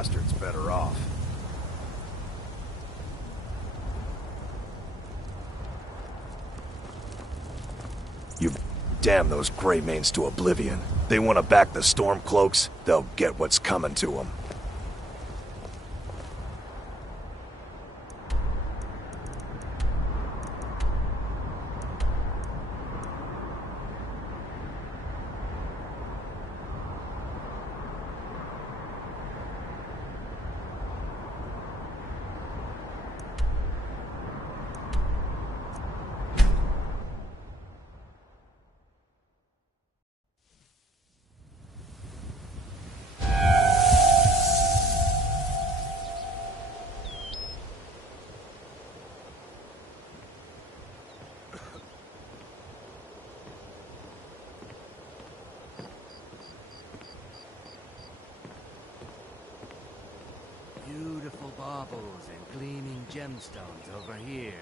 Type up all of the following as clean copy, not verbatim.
bastard's better off. You damn those Greymanes to oblivion. They want to back the Stormcloaks, they'll get what's coming to them. Beautiful baubles and gleaming gemstones over here.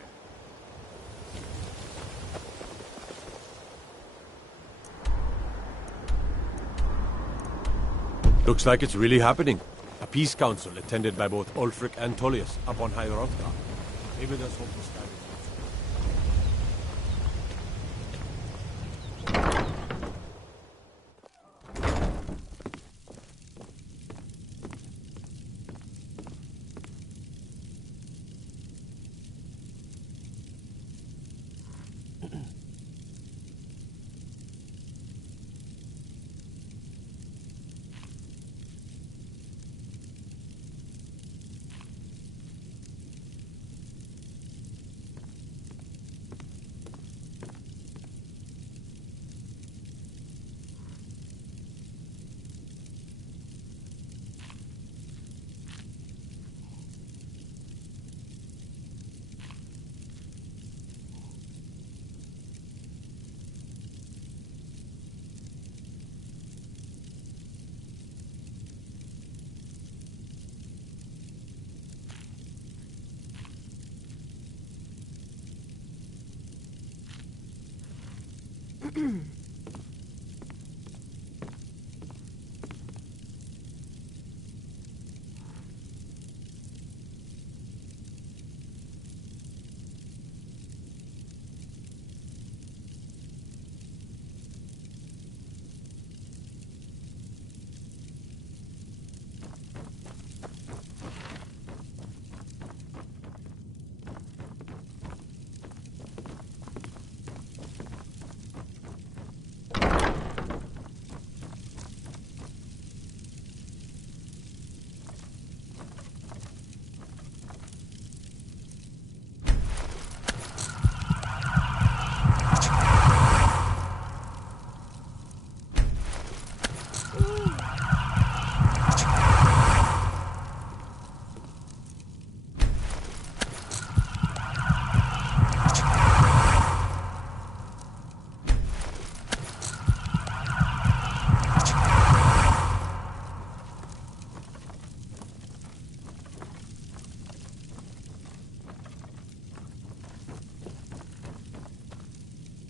Looks like it's really happening. A peace council attended by both Ulfric and Tullius up on High Hrothgar. Maybe there's hope for Skyrim.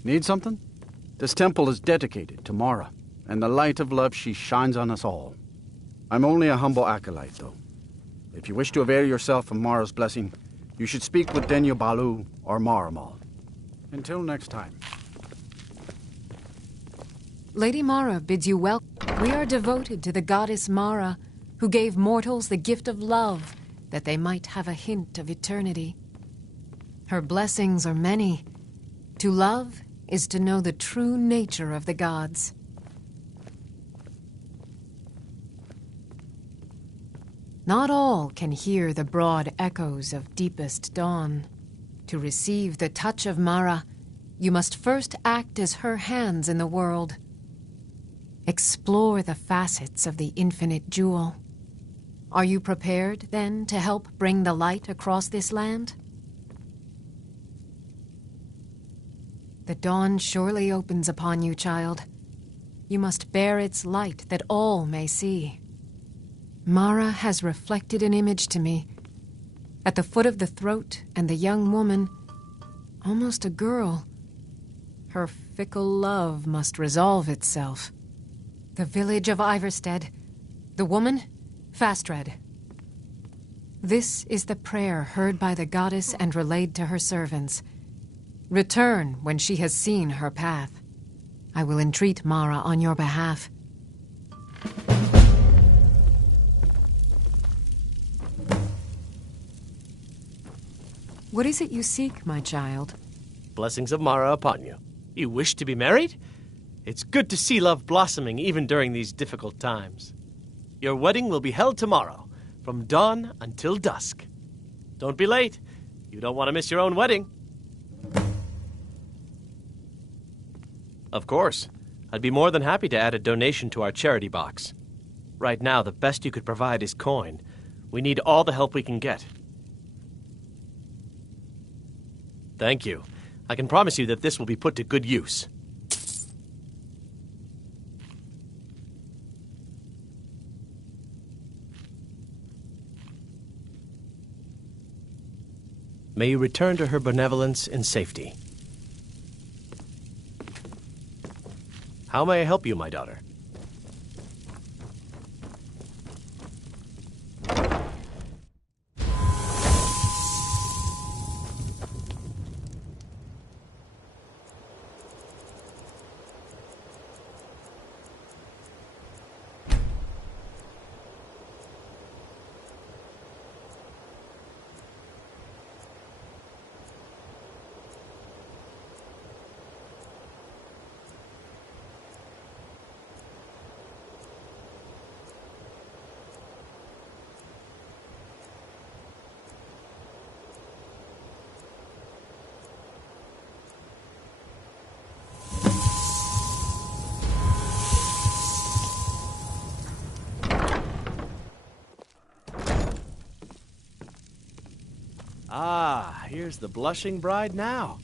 Need something? This temple is dedicated to Mara, and the light of love she shines on us all. I'm only a humble acolyte, though. If you wish to avail yourself of Mara's blessing, you should speak with Denya Balu or Maramal. Until next time. Lady Mara bids you welcome. We are devoted to the goddess Mara, who gave mortals the gift of love, that they might have a hint of eternity. Her blessings are many. To love is to know the true nature of the gods. Not all can hear the broad echoes of deepest dawn. To receive the touch of Mara, you must first act as her hands in the world. Explore the facets of the infinite jewel. Are you prepared, then, to help bring the light across this land? The dawn surely opens upon you, child. You must bear its light that all may see. Mara has reflected an image to me. At the foot of the throat and the young woman, almost a girl. Her fickle love must resolve itself. The village of Iverstead. The woman, Fastred. This is the prayer heard by the goddess and relayed to her servants. Return when she has seen her path. I will entreat Mara on your behalf. What is it you seek, my child? Blessings of Mara upon you. You wish to be married? It's good to see love blossoming even during these difficult times. Your wedding will be held tomorrow, from dawn until dusk. Don't be late. You don't want to miss your own wedding. Of course. I'd be more than happy to add a donation to our charity box. Right now, the best you could provide is coin. We need all the help we can get. Thank you. I can promise you that this will be put to good use. May you return to her benevolence in safety. How may I help you, my daughter? Ah, here's the blushing bride now.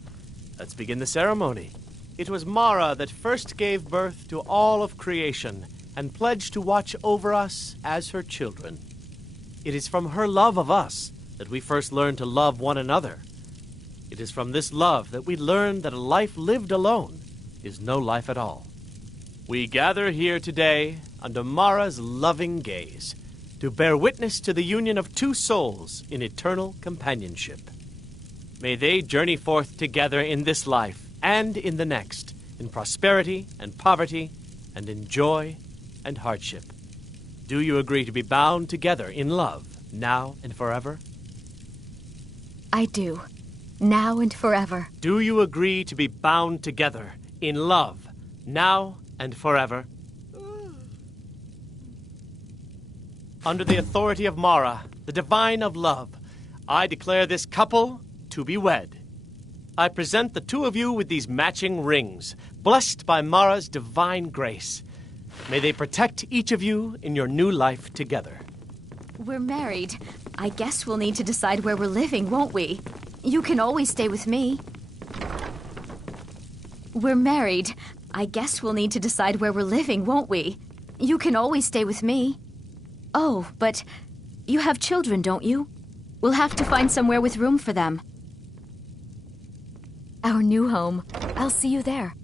Let's begin the ceremony. It was Mara that first gave birth to all of creation and pledged to watch over us as her children. It is from her love of us that we first learned to love one another. It is from this love that we learn that a life lived alone is no life at all. We gather here today under Mara's loving gaze to bear witness to the union of two souls in eternal companionship. May they journey forth together in this life and in the next, in prosperity and poverty, and in joy and hardship. Do you agree to be bound together in love, now and forever? I do. Now and forever. Do you agree to be bound together in love, now and forever? Under the authority of Mara, the divine of love, I declare this couple to be wed. I present the two of you with these matching rings, blessed by Mara's divine grace. May they protect each of you in your new life together. We're married. I guess we'll need to decide where we're living, won't we? You can always stay with me. We're married. I guess we'll need to decide where we're living, won't we? You can always stay with me. Oh, but you have children, don't you? We'll have to find somewhere with room for them. Our new home. I'll see you there.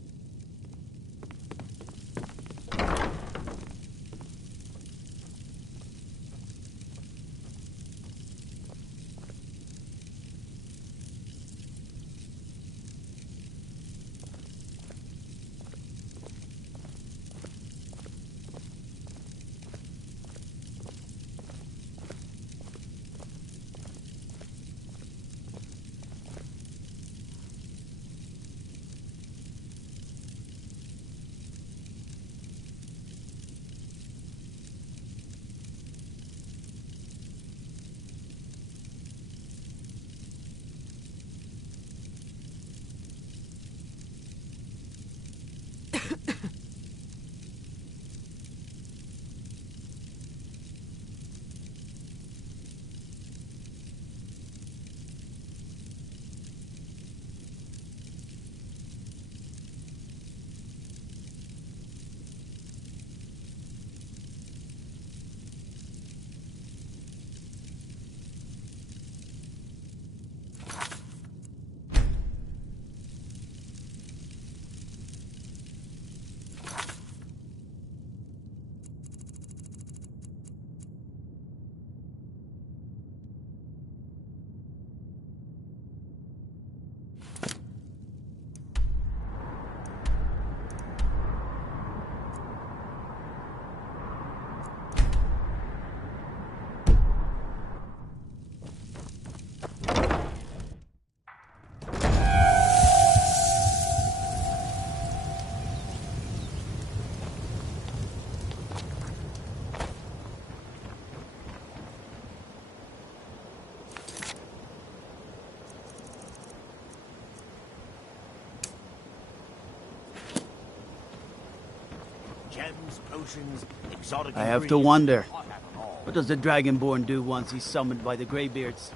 gems, potions, exotic I have to ingredients. wonder, I have them all. what does the Dragonborn do once he's summoned by the Greybeards?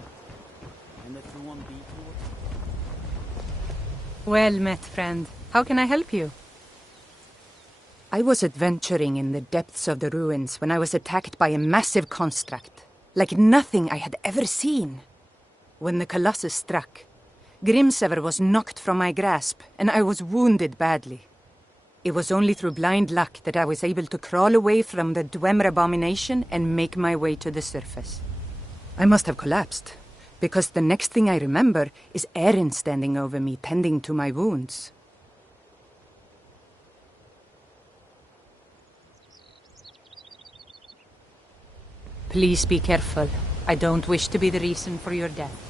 And the Thuan be Well met, friend. How can I help you? I was adventuring in the depths of the ruins when I was attacked by a massive construct, like nothing I had ever seen. When the Colossus struck, Grimsever was knocked from my grasp, and I was wounded badly. It was only through blind luck that I was able to crawl away from the Dwemer abomination and make my way to the surface. I must have collapsed, because the next thing I remember is Erin standing over me, tending to my wounds. Please be careful. I don't wish to be the reason for your death.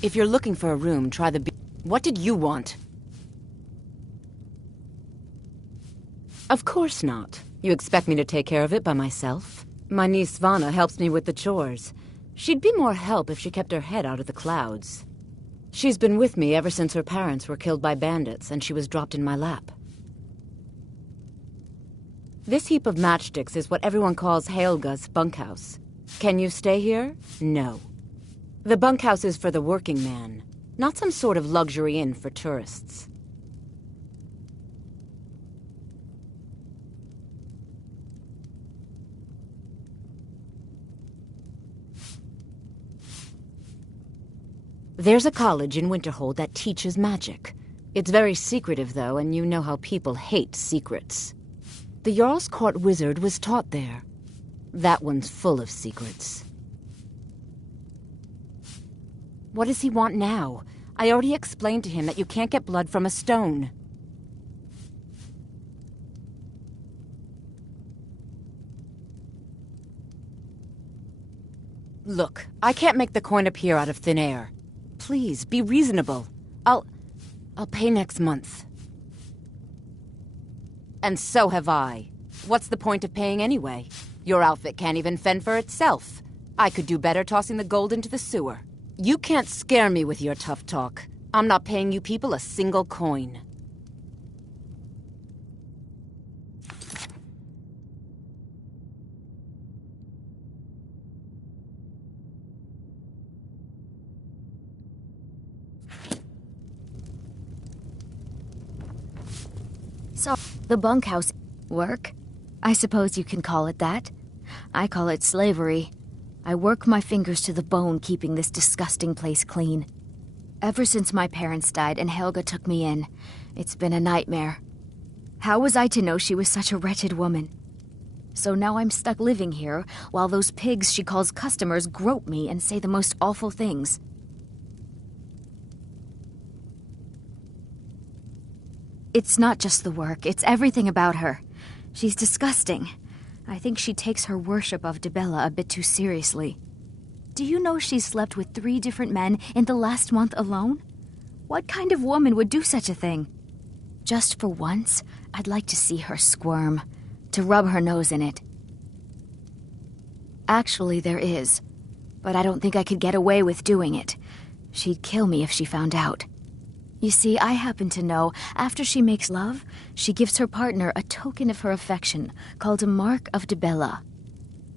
If you're looking for a room, try the What did you want? Of course not. You expect me to take care of it by myself? My niece Svana helps me with the chores. She'd be more help if she kept her head out of the clouds. She's been with me ever since her parents were killed by bandits and she was dropped in my lap. This heap of matchsticks is what everyone calls Helga's bunkhouse. Can you stay here? No. The bunkhouse is for the working man, not some sort of luxury inn for tourists. There's a college in Winterhold that teaches magic. It's very secretive, though, and you know how people hate secrets. The Jarl's Court wizard was taught there. That one's full of secrets. What does he want now? I already explained to him that you can't get blood from a stone. Look, I can't make the coin appear out of thin air. Please, be reasonable. I'll pay next month. And so have I. What's the point of paying anyway? Your outfit can't even fend for itself. I could do better tossing the gold into the sewer. You can't scare me with your tough talk. I'm not paying you people a single coin. So, the bunkhouse work? I suppose you can call it that. I call it slavery. I work my fingers to the bone keeping this disgusting place clean. Ever since my parents died and Helga took me in, it's been a nightmare. How was I to know she was such a wretched woman? So now I'm stuck living here while those pigs she calls customers grope me and say the most awful things. It's not just the work, it's everything about her. She's disgusting. I think she takes her worship of Dibella a bit too seriously. Do you know she's slept with 3 different men in the last month alone? What kind of woman would do such a thing? Just for once, I'd like to see her squirm, to rub her nose in it. Actually, there is, but I don't think I could get away with doing it. She'd kill me if she found out. You see, I happen to know after she makes love, she gives her partner a token of her affection called a mark of Dibella.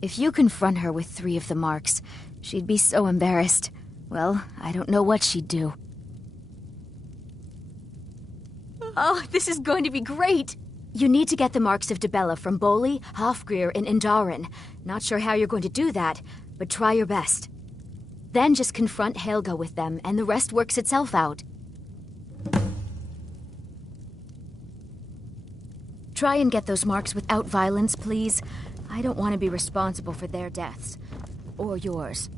If you confront her with 3 of the marks, she'd be so embarrassed. Well, I don't know what she'd do. Oh, this is going to be great! You need to get the marks of Dibella from Boli, Hofgrir, and Indaren. Not sure how you're going to do that, but try your best. Then just confront Helga with them, and the rest works itself out. Try and get those marks without violence, please. I don't want to be responsible for their deaths. Or yours.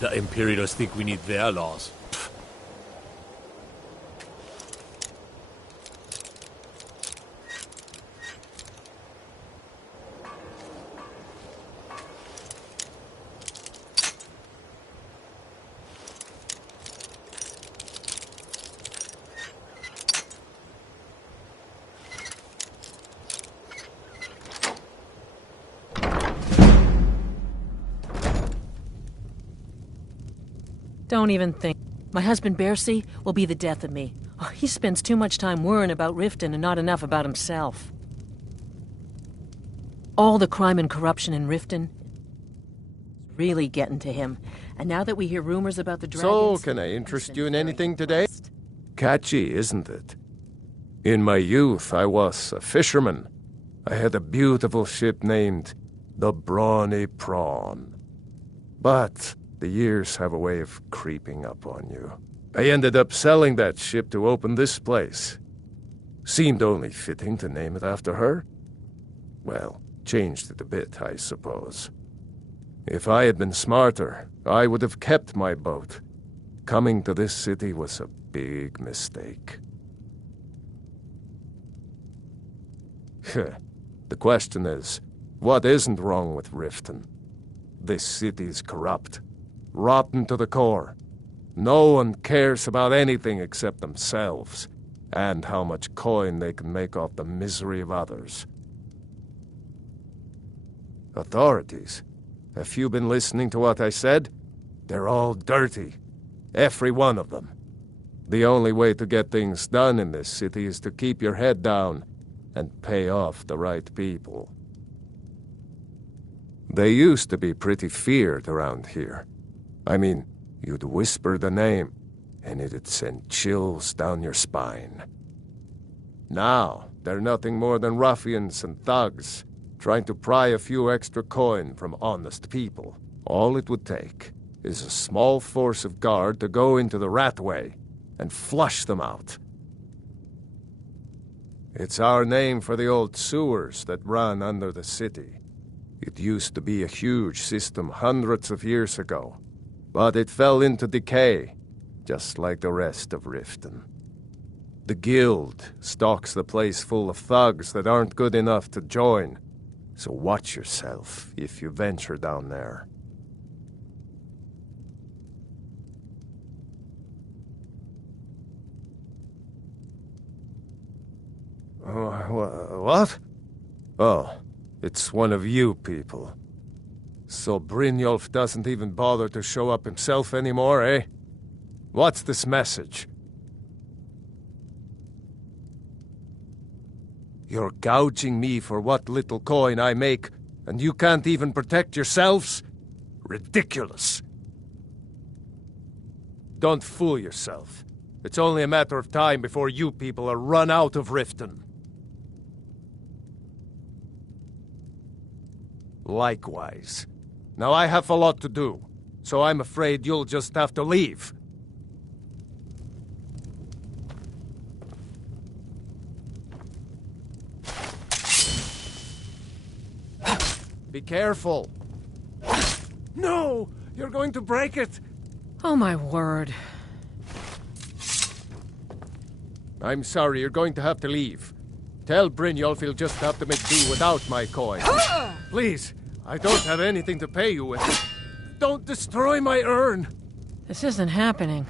The Imperials think we need their laws. Don't even think. My husband Bercy will be the death of me. Oh, he spends too much time worrying about Riften and not enough about himself. All the crime and corruption in Riften is really getting to him. And now that we hear rumors about the dragons... So, can I interest you in anything today? Catchy, isn't it? In my youth, I was a fisherman. I had a beautiful ship named the Brawny Prawn. But the years have a way of creeping up on you. I ended up selling that ship to open this place. Seemed only fitting to name it after her. Well, changed it a bit, I suppose. If I had been smarter, I would have kept my boat. Coming to this city was a big mistake. The question is, what isn't wrong with Riften? This city is corrupt, rotten to the core. No one cares about anything except themselves, and how much coin they can make off the misery of others. Authorities, have you been listening to what I said? They're all dirty. Every one of them. The only way to get things done in this city is to keep your head down and pay off the right people. They used to be pretty feared around here. I mean, you'd whisper the name, and it'd send chills down your spine. Now, they're nothing more than ruffians and thugs, trying to pry a few extra coin from honest people. All it would take is a small force of guard to go into the Ratway and flush them out. It's our name for the old sewers that run under the city. It used to be a huge system hundreds of years ago, but it fell into decay, just like the rest of Riften. The Guild stocks the place full of thugs that aren't good enough to join, so watch yourself if you venture down there. What? Oh, it's one of you people. So Brynjolf doesn't even bother to show up himself anymore, eh? What's this message? You're gouging me for what little coin I make, and you can't even protect yourselves? Ridiculous. Don't fool yourself. It's only a matter of time before you people are run out of Riften. Likewise. Now I have a lot to do, so I'm afraid you'll just have to leave. Be careful. No! You're going to break it! Oh my word. I'm sorry, you're going to have to leave. Tell Brynjolf he'll just have to make do without my coin. Please, I don't have anything to pay you with. Don't destroy my urn! This isn't happening.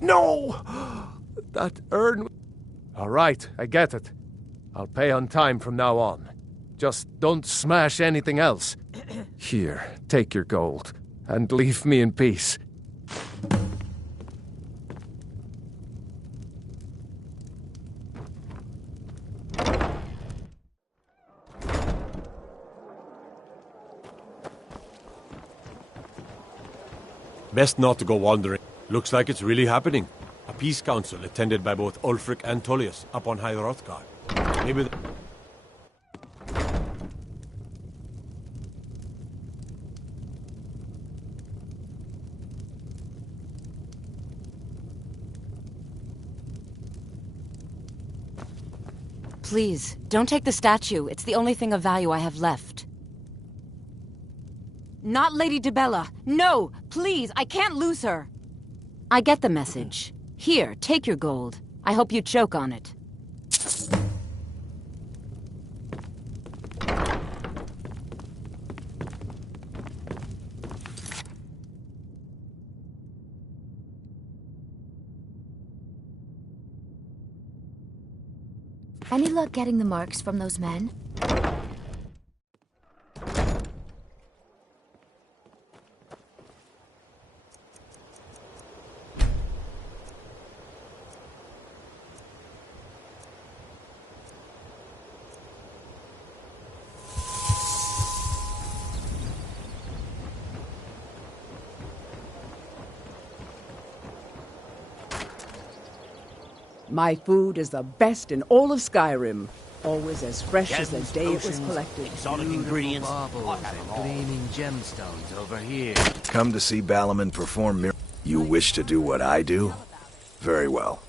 No! That urn... All right, I get it. I'll pay on time from now on. Just don't smash anything else. Here, take your gold, and leave me in peace. Best not to go wandering. Looks like it's really happening. A peace council attended by both Ulfric and Tullius up on High Hrothgar. Maybe Please, don't take the statue. It's the only thing of value I have left. Not Lady Dibella. No! Please, I can't lose her! I get the message. Here, take your gold. I hope you choke on it. Any luck getting the marks from those men? My food is the best in all of Skyrim. Always as fresh as the day it was collected. Exotic ingredients. Baubles and gleaming gemstones over here. Come to see Balaman perform miracles. You wish to do what I do? Very well.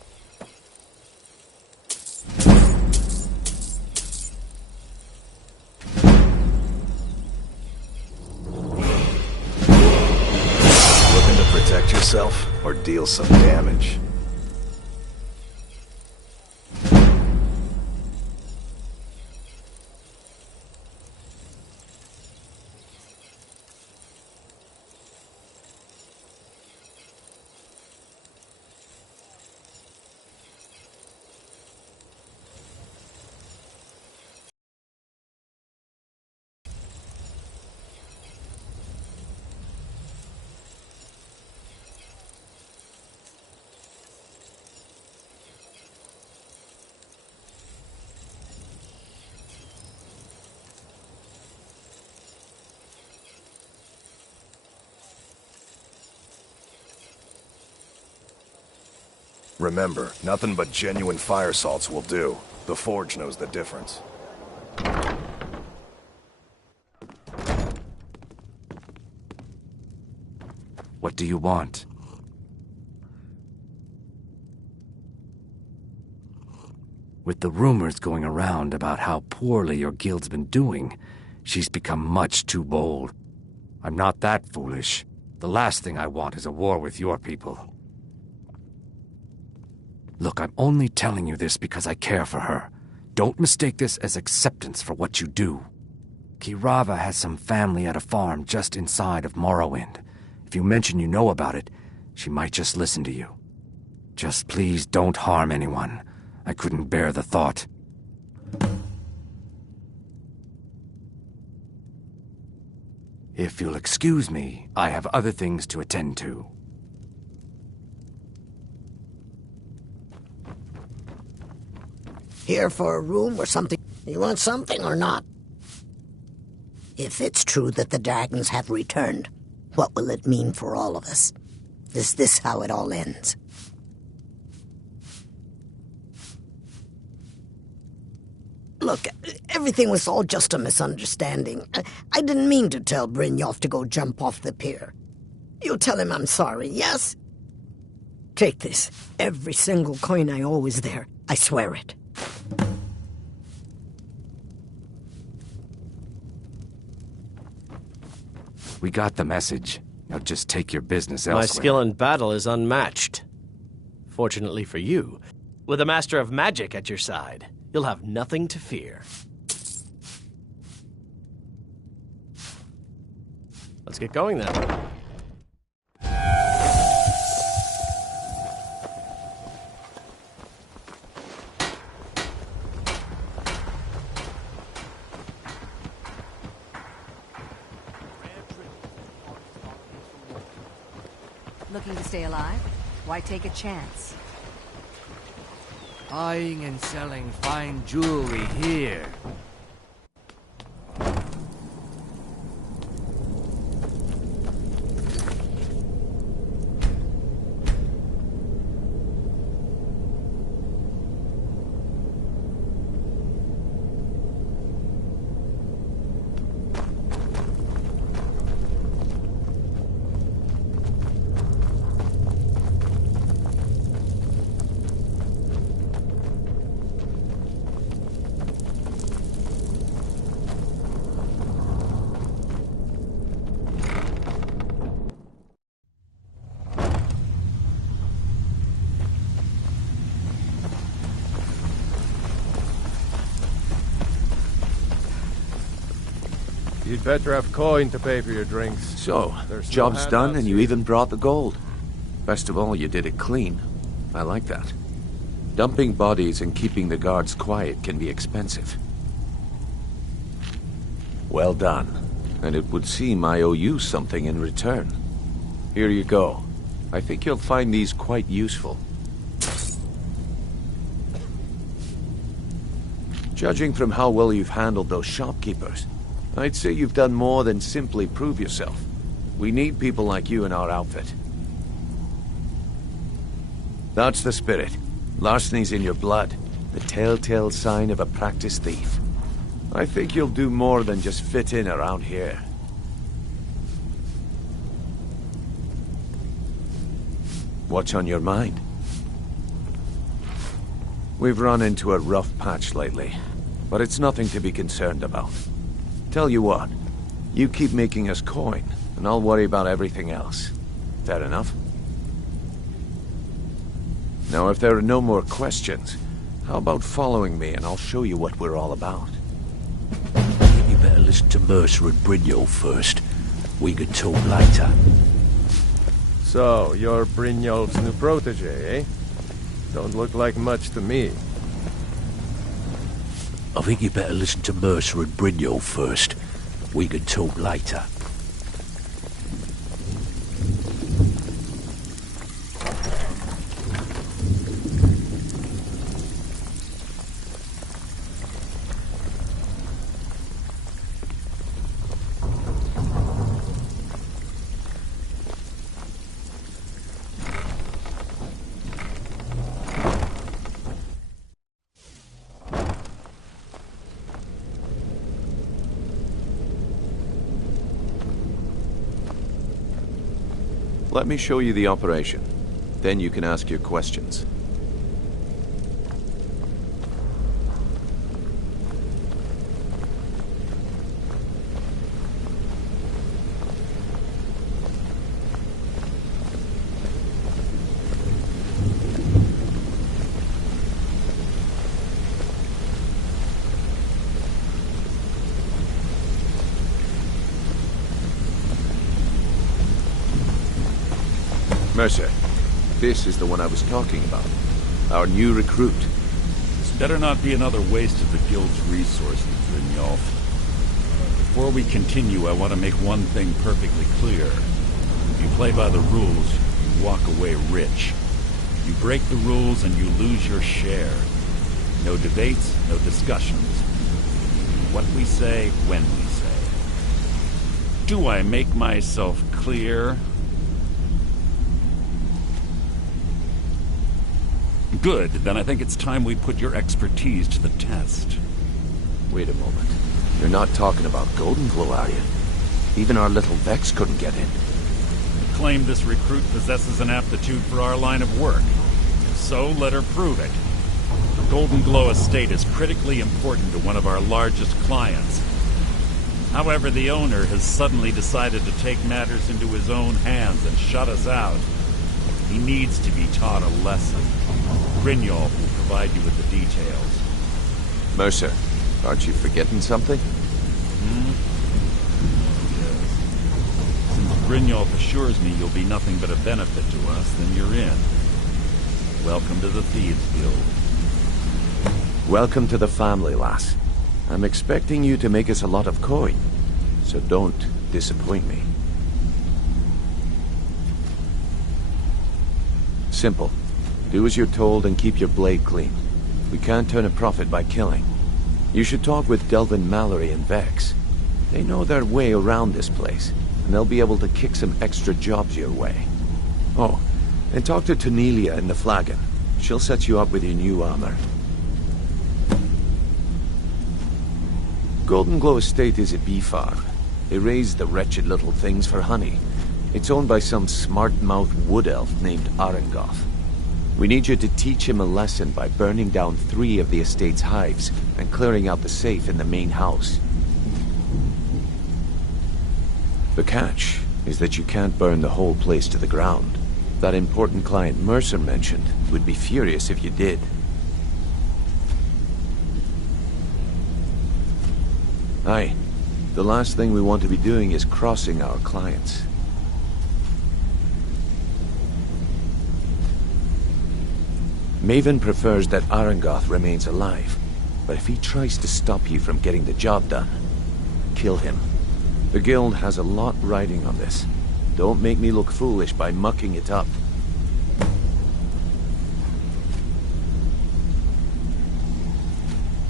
Looking to protect yourself or deal some damage? Remember, nothing but genuine fire salts will do. The Forge knows the difference. What do you want? With the rumors going around about how poorly your guild's been doing, she's become much too bold. I'm not that foolish. The last thing I want is a war with your people. Look, I'm only telling you this because I care for her. Don't mistake this as acceptance for what you do. Kirava has some family at a farm just inside of Morrowind. If you mention you know about it, she might just listen to you. Just please don't harm anyone. I couldn't bear the thought. If you'll excuse me, I have other things to attend to. Here for a room or something? You want something or not? If it's true that the dragons have returned, what will it mean for all of us? Is this how it all ends? Look, everything was all just a misunderstanding. I didn't mean to tell Brynjolf to go jump off the pier. You'll tell him I'm sorry, yes? Take this. Every single coin I owe is there. I swear it. We got the message. Now just take your business elsewhere. My skill in battle is unmatched. Fortunately for you, with a master of magic at your side, you'll have nothing to fear. Let's get going then. Looking to stay alive? Why take a chance? Buying and selling fine jewelry here. You'd better have coin to pay for your drinks. So, There's job's no done handouts and you here. even brought the gold. Best of all, you did it clean. I like that. Dumping bodies and keeping the guards quiet can be expensive. Well done. And it would seem I owe you something in return. Here you go. I think you'll find these quite useful. Judging from how well you've handled those shopkeepers, I'd say you've done more than simply prove yourself. We need people like you in our outfit. That's the spirit. Larceny's in your blood. The telltale sign of a practiced thief. I think you'll do more than just fit in around here. What's on your mind? We've run into a rough patch lately, but it's nothing to be concerned about. Tell you what, you keep making us coin, and I'll worry about everything else. Fair enough? Now, if there are no more questions, how about following me and I'll show you what we're all about? You better listen to Mercer and Brynjolf first. We can talk later. So, you're Brynjolf's new protege, eh? Don't look like much to me. I think you better listen to Mercer and Brynjolf first. We can talk later. Let me show you the operation. Then you can ask your questions. Mercer, this is the one I was talking about. Our new recruit. This better not be another waste of the Guild's resources, Brynjolf. Before we continue, I want to make one thing perfectly clear. If you play by the rules, you walk away rich. You break the rules and you lose your share. No debates, no discussions. What we say, when we say. Do I make myself clear? Good, then I think it's time we put your expertise to the test. Wait a moment. You're not talking about Goldenglow, are you? Even our little Vex couldn't get in. You claim this recruit possesses an aptitude for our line of work. If so, let her prove it. The Goldenglow estate is critically important to one of our largest clients. However, the owner has suddenly decided to take matters into his own hands and shut us out. He needs to be taught a lesson. Brynjolf will provide you with the details. Mercer, aren't you forgetting something? Yes. Since Brynjolf assures me you'll be nothing but a benefit to us, then you're in. Welcome to the Thieves Guild. Welcome to the family, lass. I'm expecting you to make us a lot of coin, so don't disappoint me. Simple. Do as you're told and keep your blade clean. We can't turn a profit by killing. You should talk with Delvin Mallory and Vex. They know their way around this place, and they'll be able to kick some extra jobs your way. Oh, and talk to Tanelia in the Flagon. She'll set you up with your new armor. Goldenglow Estate is a bee farm. They raise the wretched little things for honey. It's owned by some smart-mouthed wood elf named Arengoth. We need you to teach him a lesson by burning down 3 of the estate's hives and clearing out the safe in the main house. The catch is that you can't burn the whole place to the ground. That important client Mercer mentioned would be furious if you did. Aye. The last thing we want to be doing is crossing our clients. Maven prefers that Arengoth remains alive, but if he tries to stop you from getting the job done, kill him. The Guild has a lot riding on this. Don't make me look foolish by mucking it up.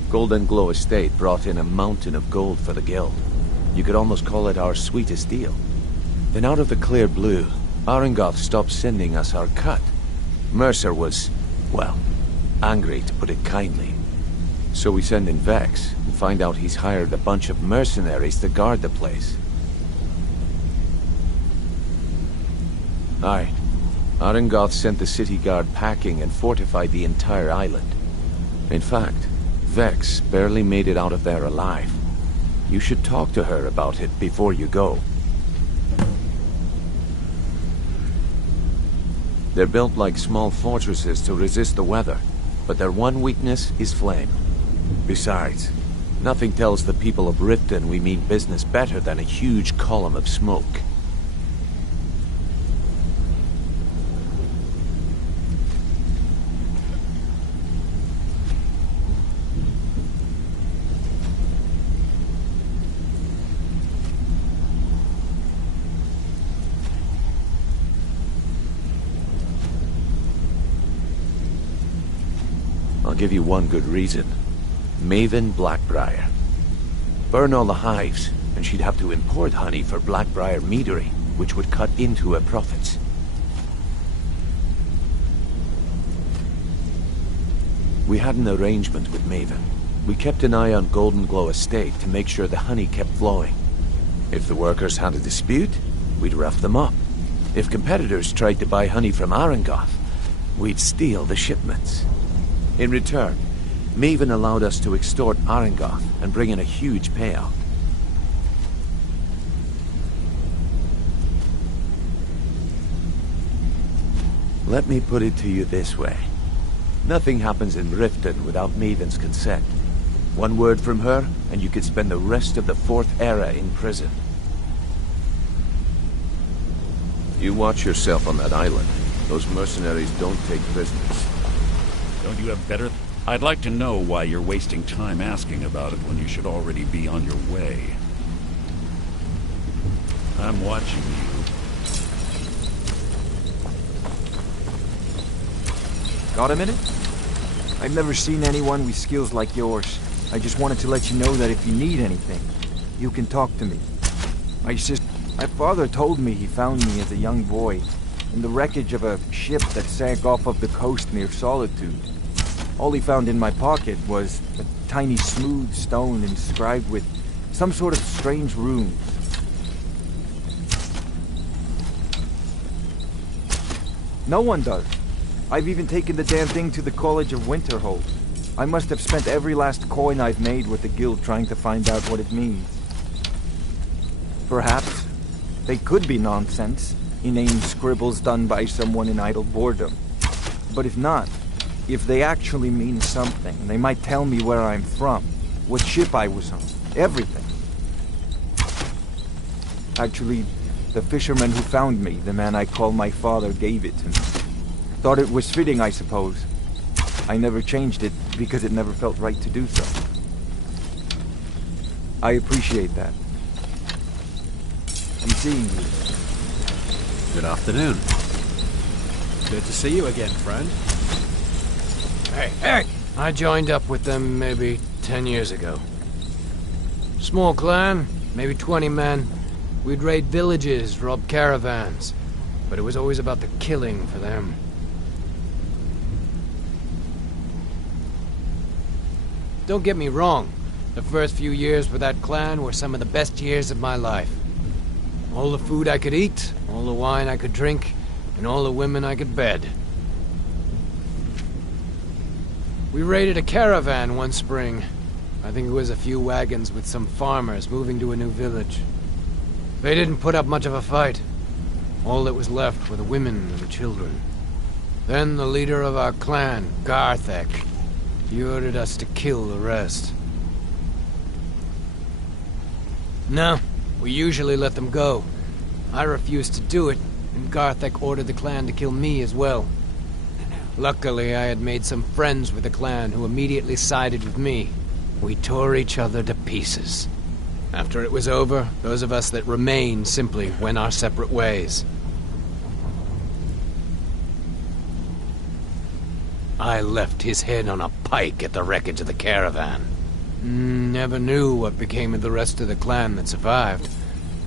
Goldenglow Estate brought in a mountain of gold for the Guild. You could almost call it our sweetest deal. Then out of the clear blue, Arengoth stopped sending us our cut. Mercer was, well, angry to put it kindly. So we send in Vex and find out he's hired a bunch of mercenaries to guard the place. Aye. Arengoth sent the city guard packing and fortified the entire island. In fact, Vex barely made it out of there alive. You should talk to her about it before you go. They're built like small fortresses to resist the weather, but their one weakness is flame. Besides, nothing tells the people of Riften we mean business better than a huge column of smoke. I'll give you one good reason. Maven Blackbriar. Burn all the hives, and she'd have to import honey for Blackbriar meadery, which would cut into her profits. We had an arrangement with Maven. We kept an eye on Goldenglow Estate to make sure the honey kept flowing. If the workers had a dispute, we'd rough them up. If competitors tried to buy honey from Arangoth, we'd steal the shipments. In return, Maven allowed us to extort Arangoth and bring in a huge payout. Let me put it to you this way. Nothing happens in Riften without Maven's consent. One word from her, and you could spend the rest of the Fourth Era in prison. You watch yourself on that island. Those mercenaries don't take prisoners. Don't you have better... I'd like to know why you're wasting time asking about it when you should already be on your way. I'm watching you. Got a minute? I've never seen anyone with skills like yours. I just wanted to let you know that if you need anything, you can talk to me. My father told me he found me as a young boy in the wreckage of a ship that sank off of the coast near Solitude. All he found in my pocket was a tiny smooth stone inscribed with some sort of strange runes. No one does. I've even taken the damn thing to the College of Winterhold. I must have spent every last coin I've made with the guild trying to find out what it means. Perhaps they could be nonsense, inane scribbles done by someone in idle boredom. But if not, if they actually mean something, they might tell me where I'm from, what ship I was on, everything. Actually, the fisherman who found me, the man I call my father, gave it to me. Thought it was fitting, I suppose. I never changed it because it never felt right to do so. I appreciate that. I'm seeing you. Good afternoon. Good to see you again, friend. Hey! I joined up with them maybe 10 years ago. Small clan, maybe 20 men. We'd raid villages, rob caravans. But it was always about the killing for them. Don't get me wrong. The first few years with that clan were some of the best years of my life. All the food I could eat, all the wine I could drink, and all the women I could bed. We raided a caravan one spring. I think it was a few wagons with some farmers moving to a new village. They didn't put up much of a fight. All that was left were the women and the children. Then the leader of our clan, Garthek, he ordered us to kill the rest. No, we usually let them go. I refused to do it, and Garthek ordered the clan to kill me as well. Luckily, I had made some friends with the clan who immediately sided with me. We tore each other to pieces. After it was over, those of us that remained simply went our separate ways. I left his head on a pike at the wreckage of the caravan. Never knew what became of the rest of the clan that survived.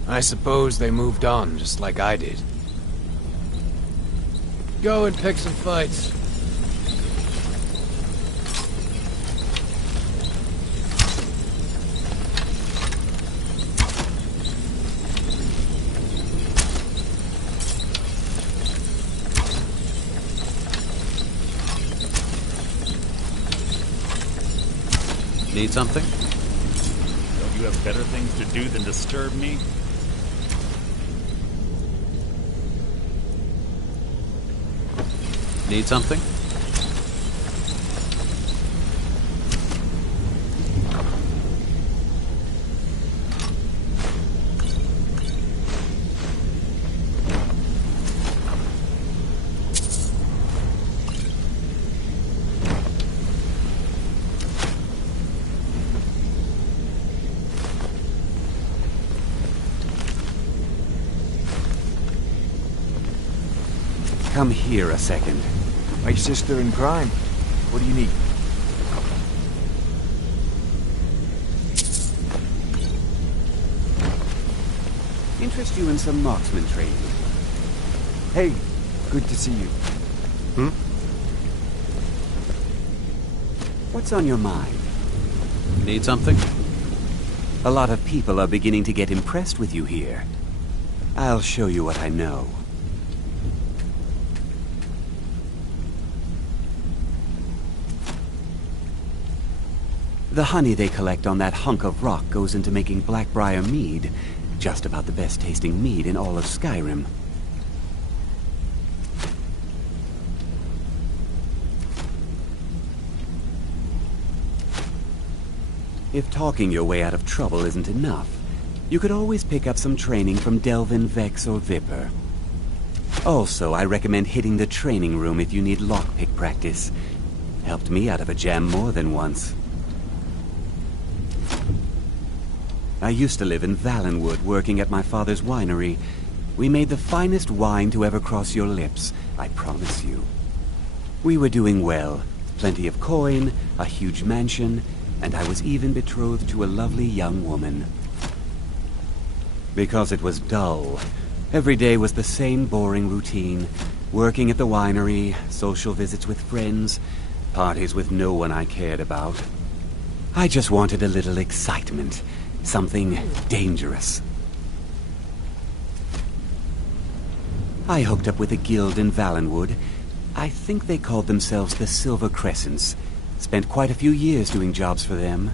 I suppose they moved on, just like I did. Go and pick some fights. Need something? Don't you have better things to do than disturb me? Need something? Come here a second. My sister in crime. What do you need? Interest you in some marksman training? Hey, good to see you. What's on your mind? Need something? A lot of people are beginning to get impressed with you here. I'll show you what I know. The honey they collect on that hunk of rock goes into making Blackbriar mead. Just about the best tasting mead in all of Skyrim. If talking your way out of trouble isn't enough, you could always pick up some training from Delvin, Vex, or Viper. Also, I recommend hitting the training room if you need lockpick practice. Helped me out of a jam more than once. I used to live in Valenwood, working at my father's winery. We made the finest wine to ever cross your lips, I promise you. We were doing well. Plenty of coin, a huge mansion, and I was even betrothed to a lovely young woman. Because it was dull. Every day was the same boring routine. Working at the winery, social visits with friends, parties with no one I cared about. I just wanted a little excitement. Something dangerous. I hooked up with a guild in Valenwood. I think they called themselves the Silver Crescents. Spent quite a few years doing jobs for them.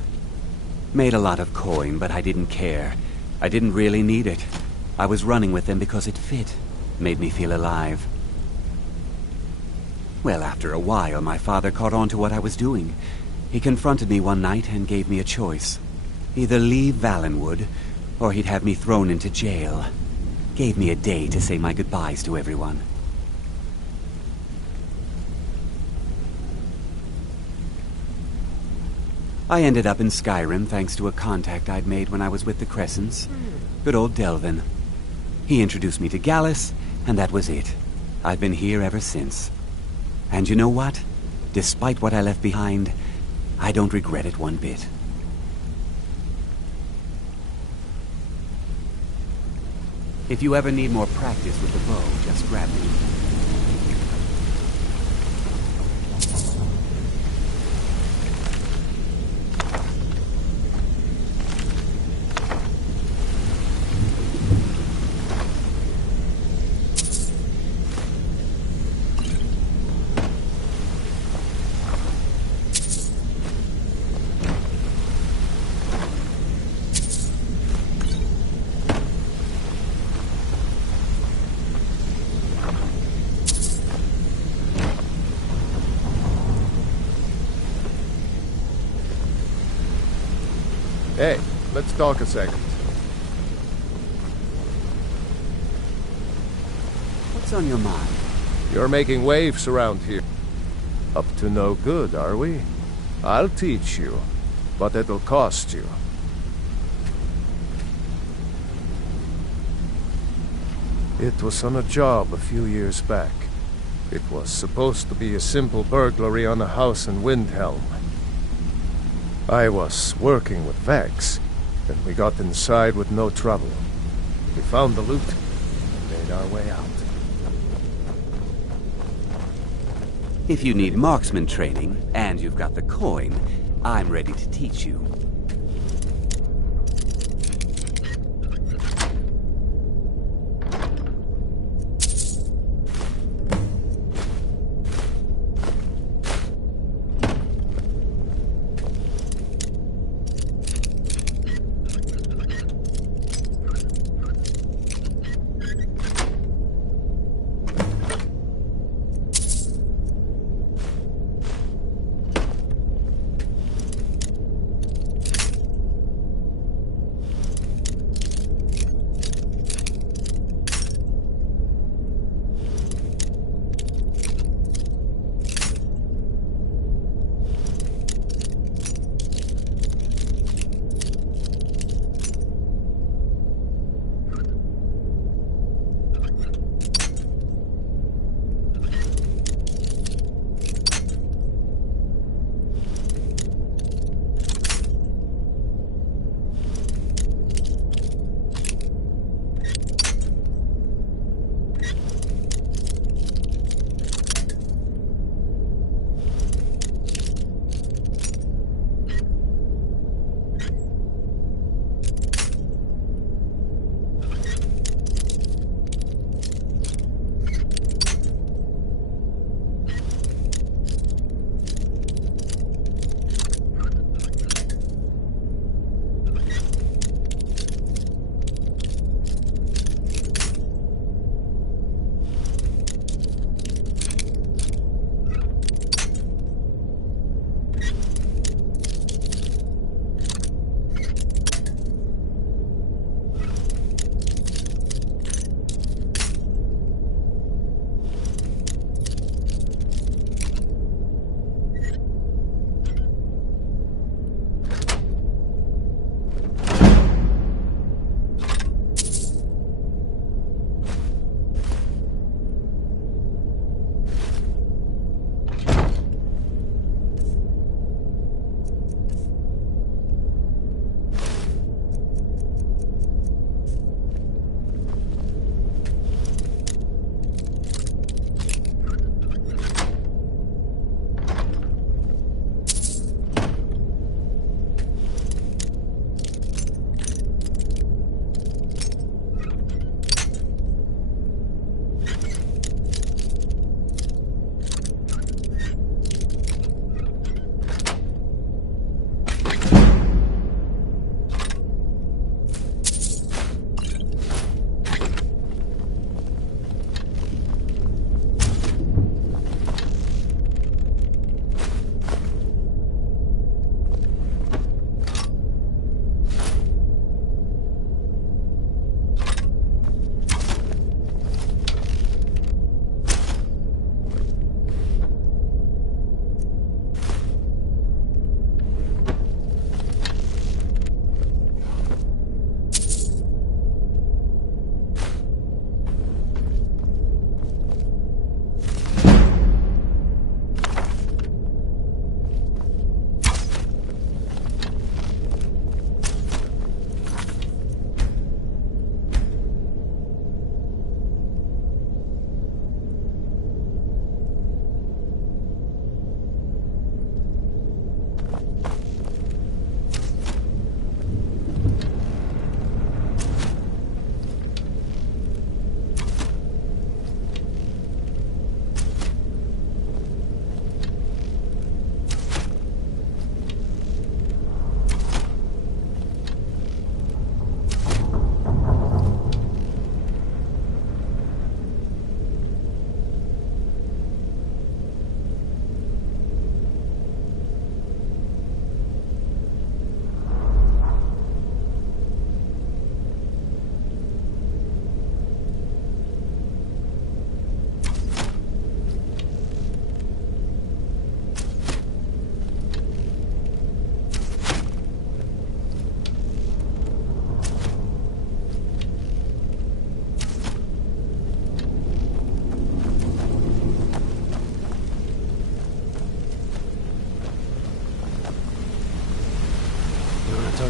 Made a lot of coin, but I didn't care. I didn't really need it. I was running with them because it fit. Made me feel alive. Well, after a while, my father caught on to what I was doing. He confronted me one night and gave me a choice. Either leave Valenwood, or he'd have me thrown into jail. Gave me a day to say my goodbyes to everyone. I ended up in Skyrim thanks to a contact I'd made when I was with the Crescents. Good old Delvin. He introduced me to Gallus, and that was it. I've been here ever since. And you know what? Despite what I left behind, I don't regret it one bit. If you ever need more practice with the bow, just grab me. Hey, let's talk a second. What's on your mind? You're making waves around here. Up to no good, are we? I'll teach you, but it'll cost you. It was on a job a few years back. It was supposed to be a simple burglary on a house in Windhelm. I was working with Vex, and we got inside with no trouble. We found the loot, and made our way out. If you need marksman training, and you've got the coin, I'm ready to teach you.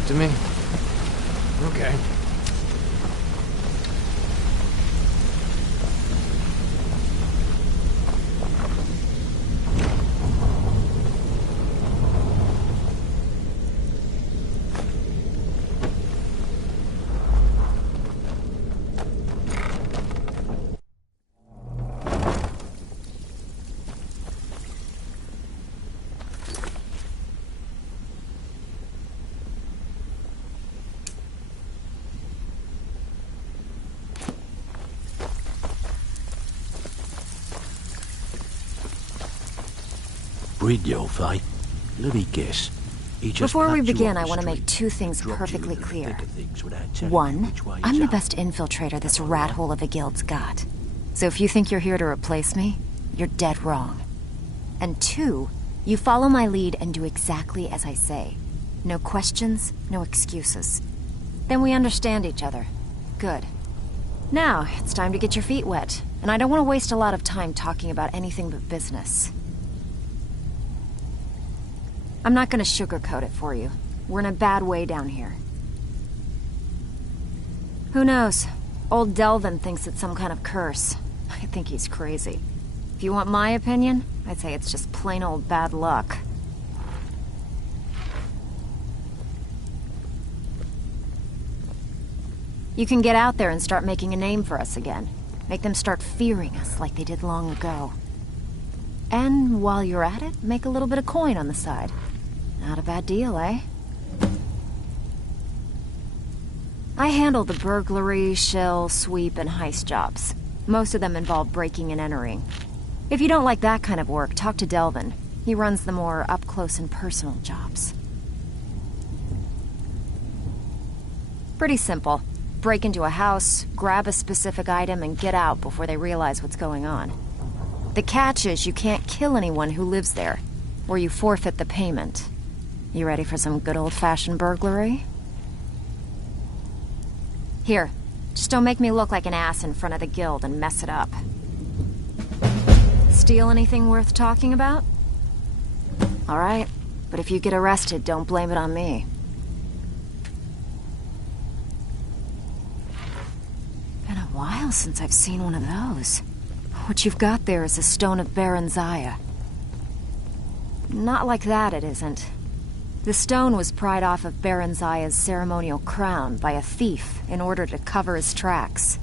to me? Okay. Brynjolf, eh? Let me guess. He just Before we plucked you begin, off I the want to make street, two things dropped you perfectly into the clear. thick of things without telling you One, which way I'm is the up. best infiltrator this rat hole of a guild's got. So if you think you're here to replace me, you're dead wrong. And two, you follow my lead and do exactly as I say. No questions, no excuses. Then we understand each other. Good. Now, it's time to get your feet wet. And I don't want to waste a lot of time talking about anything but business. I'm not going to sugarcoat it for you. We're in a bad way down here. Who knows? Old Delvin thinks it's some kind of curse. I think he's crazy. If you want my opinion, I'd say it's just plain old bad luck. You can get out there and start making a name for us again. Make them start fearing us like they did long ago. And while you're at it, make a little bit of coin on the side. Not a bad deal, eh? I handle the burglary, shell, sweep, and heist jobs. Most of them involve breaking and entering. If you don't like that kind of work, talk to Delvin. He runs the more up-close and personal jobs. Pretty simple. Break into a house, grab a specific item, and get out before they realize what's going on. The catch is you can't kill anyone who lives there, or you forfeit the payment. You ready for some good old-fashioned burglary? Here, just don't make me look like an ass in front of the guild and mess it up. Steal anything worth talking about? All right, but if you get arrested, don't blame it on me. Been a while since I've seen one of those. What you've got there is a stone of Baronziah. Not like that, it isn't. The stone was pried off of Baronziah's ceremonial crown by a thief in order to cover his tracks.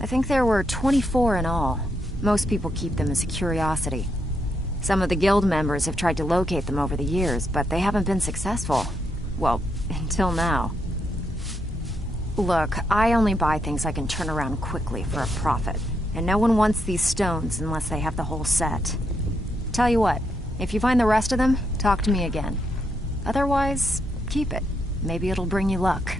I think there were 24 in all. Most people keep them as a curiosity. Some of the guild members have tried to locate them over the years, but they haven't been successful. Well, until now. Look, I only buy things I can turn around quickly for a profit, and no one wants these stones unless they have the whole set. Tell you what, if you find the rest of them, talk to me again. Otherwise, keep it. Maybe it'll bring you luck.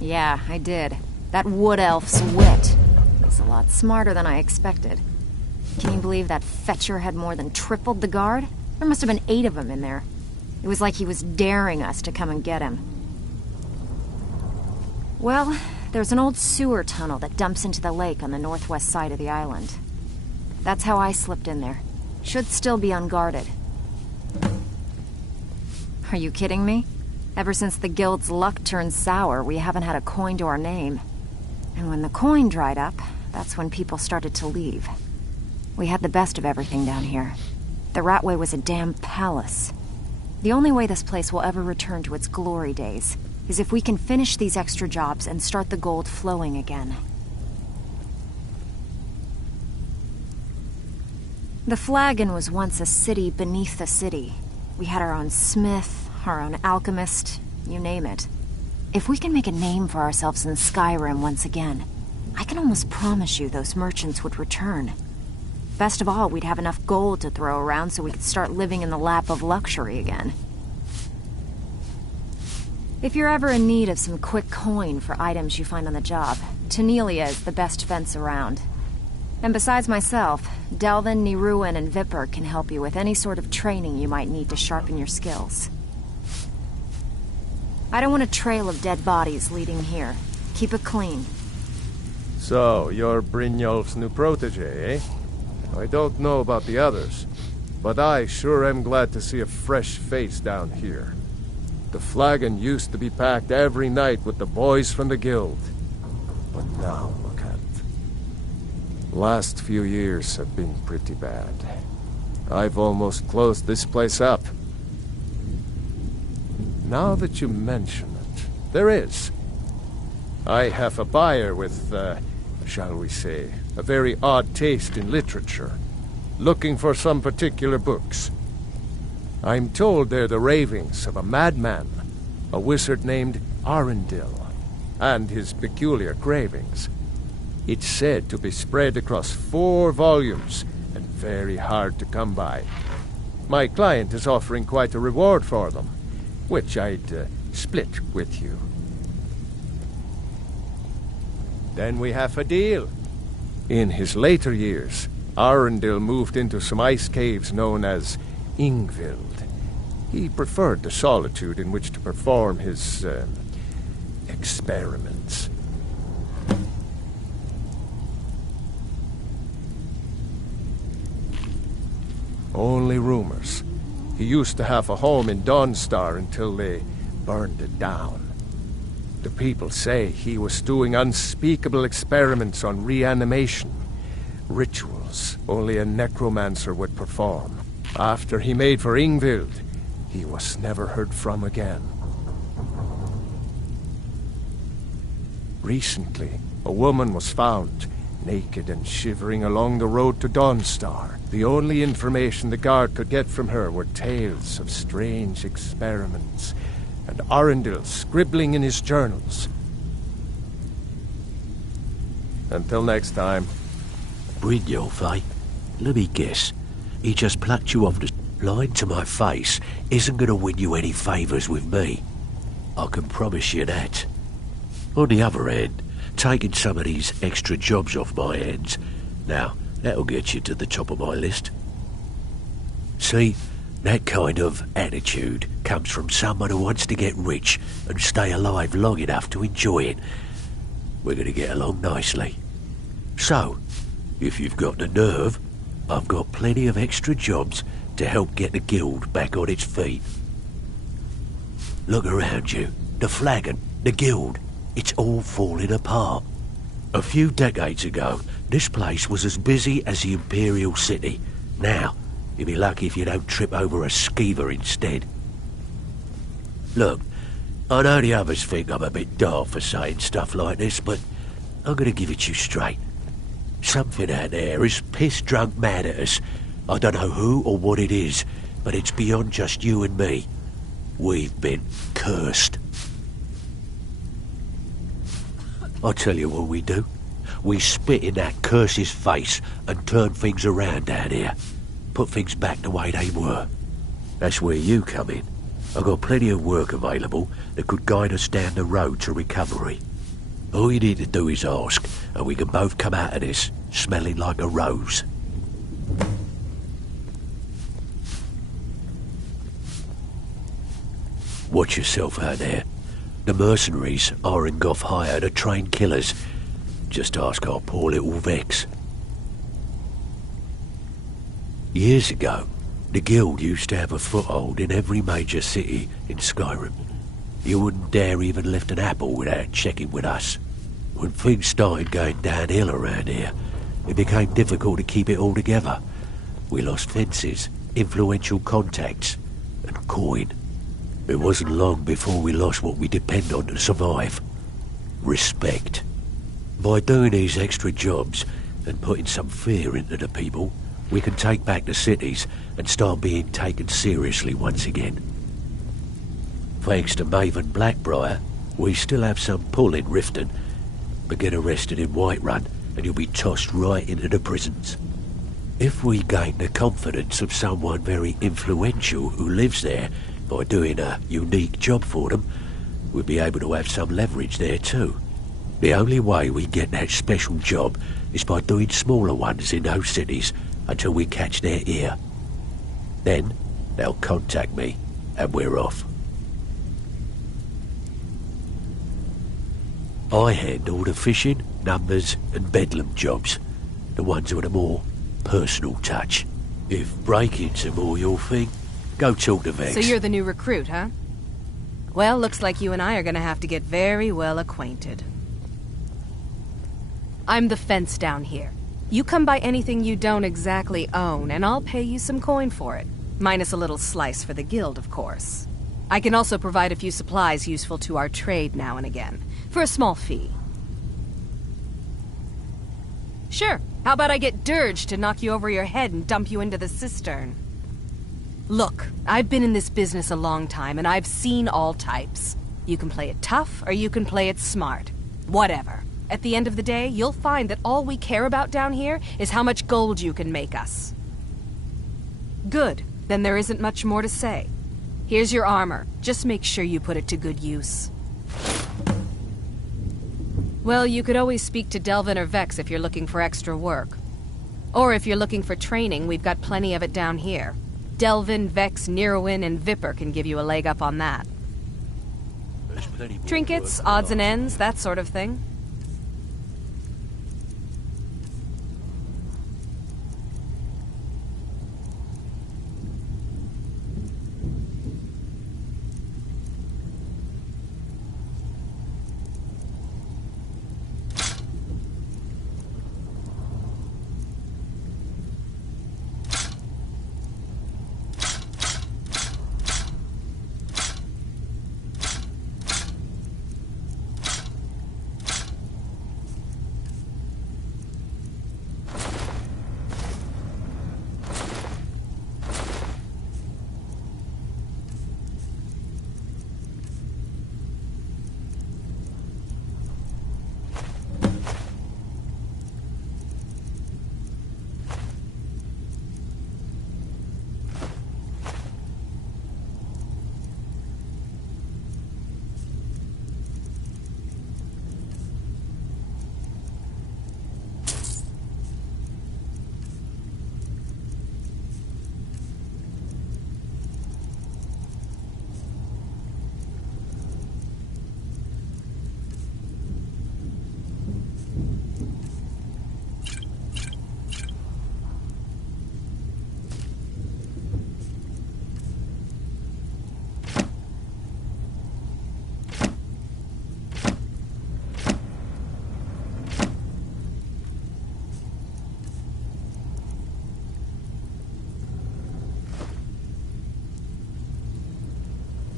Yeah, I did. That wood elf's wit was a lot smarter than I expected. Can you believe that fetcher had more than tripled the guard? There must have been 8 of them in there. It was like he was daring us to come and get him. Well, there's an old sewer tunnel that dumps into the lake on the northwest side of the island. That's how I slipped in there. Should still be unguarded. Are you kidding me? Ever since the guild's luck turned sour, we haven't had a coin to our name. And when the coin dried up, that's when people started to leave. We had the best of everything down here. The Ratway was a damn palace. The only way this place will ever return to its glory days is if we can finish these extra jobs and start the gold flowing again. The Flagon was once a city beneath the city. We had our own smith, our own alchemist, you name it. If we can make a name for ourselves in Skyrim once again, I can almost promise you those merchants would return. Best of all, we'd have enough gold to throw around so we could start living in the lap of luxury again. If you're ever in need of some quick coin for items you find on the job, Tanelia is the best fence around. And besides myself, Delvin, Niruin, and Vipper can help you with any sort of training you might need to sharpen your skills. I don't want a trail of dead bodies leading here. Keep it clean. So, you're Brynjolf's new protege, eh? I don't know about the others, but I sure am glad to see a fresh face down here. The flagon used to be packed every night with the boys from the guild. But now, look at it. Last few years have been pretty bad. I've almost closed this place up. Now that you mention it, there is. I have a buyer with, shall we say, a very odd taste in literature, looking for some particular books. I'm told they're the ravings of a madman, a wizard named Arundel, and his peculiar cravings. It's said to be spread across 4 volumes, and very hard to come by. My client is offering quite a reward for them, which I'd split with you. Then we have a deal. In his later years, Arundel moved into some ice caves known as Ingvild. He preferred the solitude in which to perform his experiments. Only rumors. He used to have a home in Dawnstar until they burned it down. The people say he was doing unspeakable experiments on reanimation, rituals only a necromancer would perform. After he made for Ingvild, he was never heard from again. Recently, a woman was found, naked and shivering along the road to Dawnstar. The only information the guard could get from her were tales of strange experiments, and Arundel scribbling in his journals. Until next time. Brynjolf, eh? Let me guess. He just plucked you off the line to my face. Isn't going to win you any favours with me. I can promise you that. On the other hand, taking some of these extra jobs off my hands, now, that'll get you to the top of my list. See, that kind of attitude comes from someone who wants to get rich and stay alive long enough to enjoy it. We're going to get along nicely. So, if you've got the nerve, I've got plenty of extra jobs to help get the guild back on its feet. Look around you. The flagon, the guild, it's all falling apart. A few decades ago, this place was as busy as the Imperial City. Now, you'll be lucky if you don't trip over a skeever instead. Look, I know the others think I'm a bit daft for saying stuff like this, but I'm going to give it you straight. Something out there is piss-drunk mad at us. I don't know who or what it is, but it's beyond just you and me. We've been cursed. I'll tell you what we do. We spit in that curse's face and turn things around down here. Put things back the way they were. That's where you come in. I've got plenty of work available that could guide us down the road to recovery. All you need to do is ask, and we can both come out of this smelling like a rose. Watch yourself out there. The mercenaries Arengoth hired are trained killers. Just ask our poor little Vex. Years ago, the guild used to have a foothold in every major city in Skyrim. You wouldn't dare even lift an apple without checking with us. When things started going downhill around here, it became difficult to keep it all together. We lost fences, influential contacts, and coin. It wasn't long before we lost what we depend on to survive. Respect. By doing these extra jobs and putting some fear into the people, we can take back the cities and start being taken seriously once again. Thanks to Maven Blackbriar, we still have some pull in Riften, but get arrested in Whiterun and you'll be tossed right into the prisons. If we gain the confidence of someone very influential who lives there by doing a unique job for them, we'll be able to have some leverage there too. The only way we get that special job is by doing smaller ones in those cities until we catch their ear. Then they'll contact me and we're off. I handle the fishing, numbers and bedlam jobs, the ones with a more personal touch. If breaking's more your thing, go talk to Vex. So you're the new recruit, huh? Well, looks like you and I are gonna have to get very well acquainted. I'm the fence down here. You come by anything you don't exactly own, and I'll pay you some coin for it. Minus a little slice for the guild, of course. I can also provide a few supplies useful to our trade now and again, for a small fee. Sure, how about I get Dirge to knock you over your head and dump you into the cistern? Look, I've been in this business a long time, and I've seen all types. You can play it tough, or you can play it smart. Whatever. At the end of the day, you'll find that all we care about down here is how much gold you can make us. Good. Then there isn't much more to say. Here's your armor. Just make sure you put it to good use. Well, you could always speak to Delvin or Vex if you're looking for extra work. Or if you're looking for training, we've got plenty of it down here. Delvin, Vex, Nirwin, and Vipper can give you a leg up on that. Trinkets, odds and ends, that sort of thing.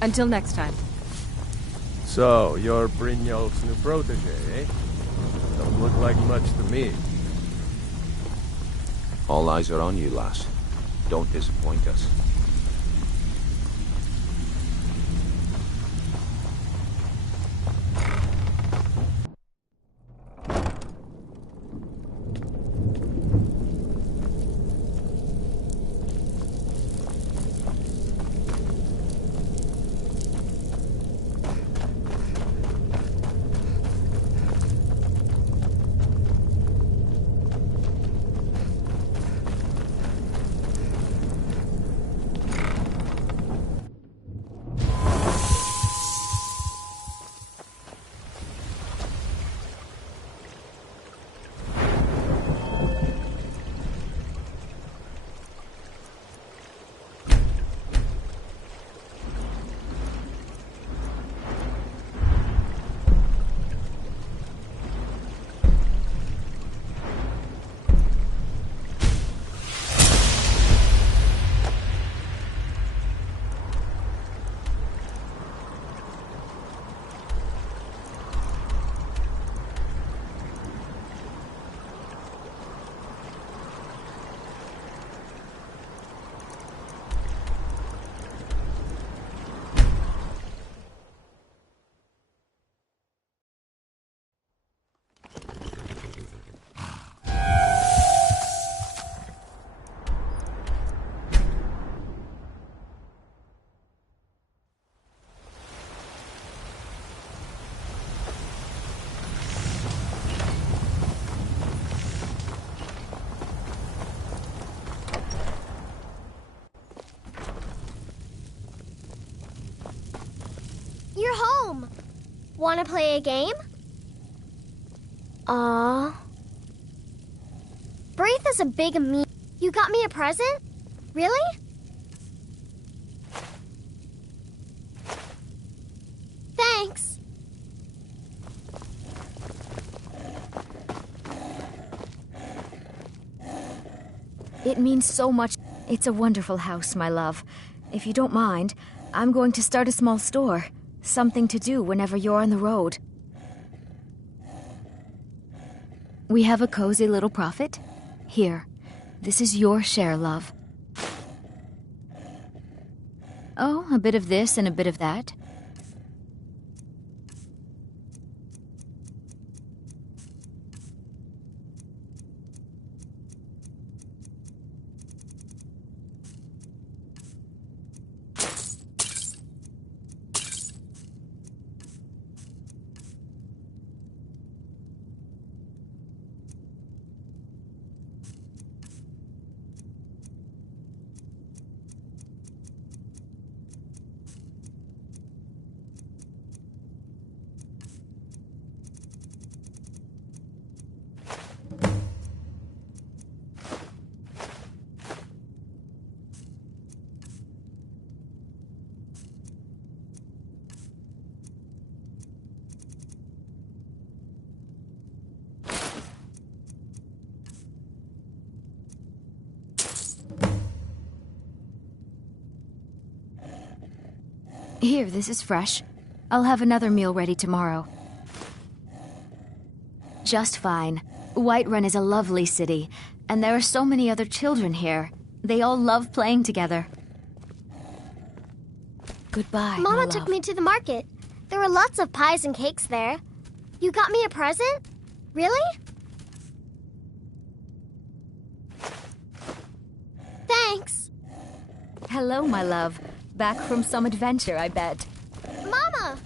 Until next time. So, you're Brynjolf's new protege, eh? Don't look like much to me. All eyes are on you, lass. Don't disappoint us. You're home. Want to play a game? Aww. Braith is a big me. You got me a present? Really? Thanks. It means so much. It's a wonderful house, my love. If you don't mind, I'm going to start a small store. Something to do whenever you're on the road. We have a cozy little profit. Here, this is your share, love. Oh, a bit of this and a bit of that. Here, this is fresh. I'll have another meal ready tomorrow. Just fine. Whiterun is a lovely city, and there are so many other children here. They all love playing together. Goodbye, my Mama love. took me to the market. There were lots of pies and cakes there. You got me a present? Really? Thanks. Hello, my love. Back from some adventure, I bet. Mama!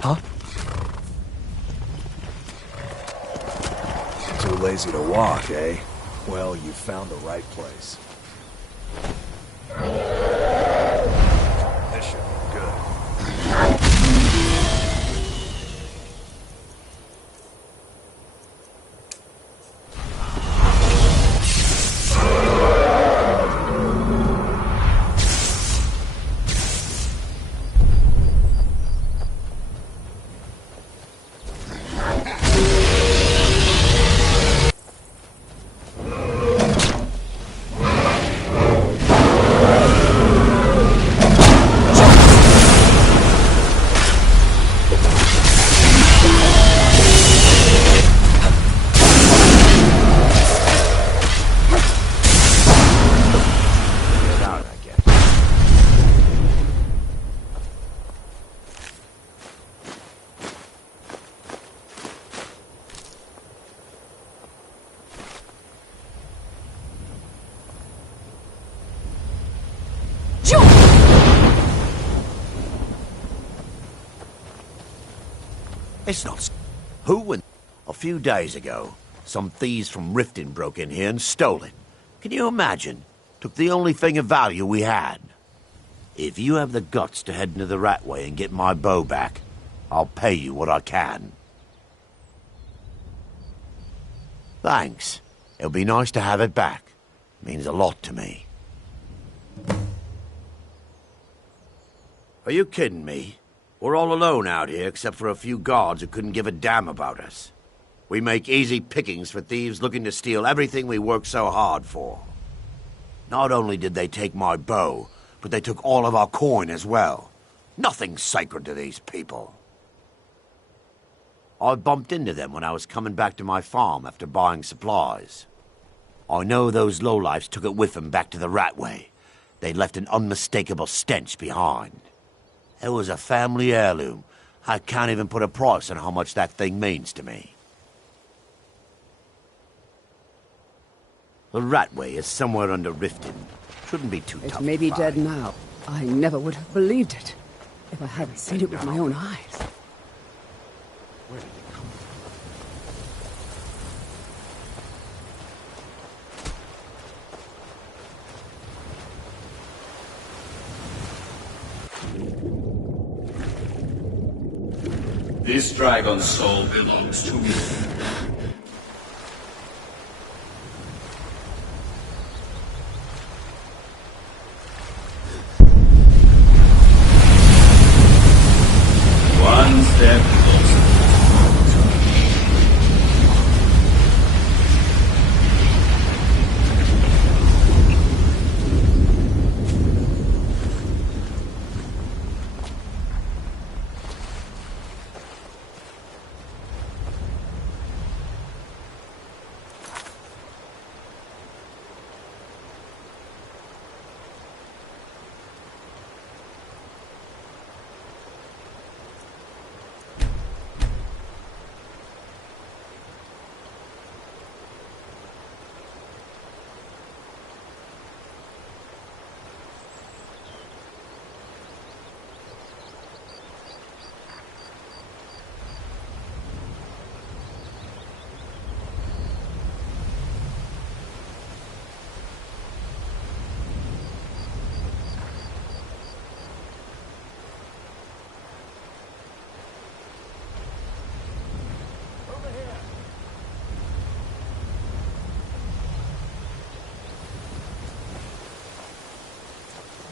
Huh? Too lazy to walk, eh? Well, you found the right place. This should be good. It's not... Who and... A few days ago, some thieves from Riften broke in here and stole it. Can you imagine? Took the only thing of value we had. If you have the guts to head into the Ratway and get my bow back, I'll pay you what I can. Thanks. It'll be nice to have it back. Means a lot to me. Are you kidding me? We're all alone out here except for a few guards who couldn't give a damn about us. We make easy pickings for thieves looking to steal everything we worked so hard for. Not only did they take my bow, but they took all of our coin as well. Nothing's sacred to these people. I bumped into them when I was coming back to my farm after buying supplies. I know those lowlifes took it with them back to the Ratway. They left an unmistakable stench behind. It was a family heirloom. I can't even put a price on how much that thing means to me. The Ratway is somewhere under Riften. Shouldn't be too tough. It may be to dead find. now. I never would have believed it if I hadn't seen it with my own eyes. Where did it come This dragon's soul belongs to me. One step closer.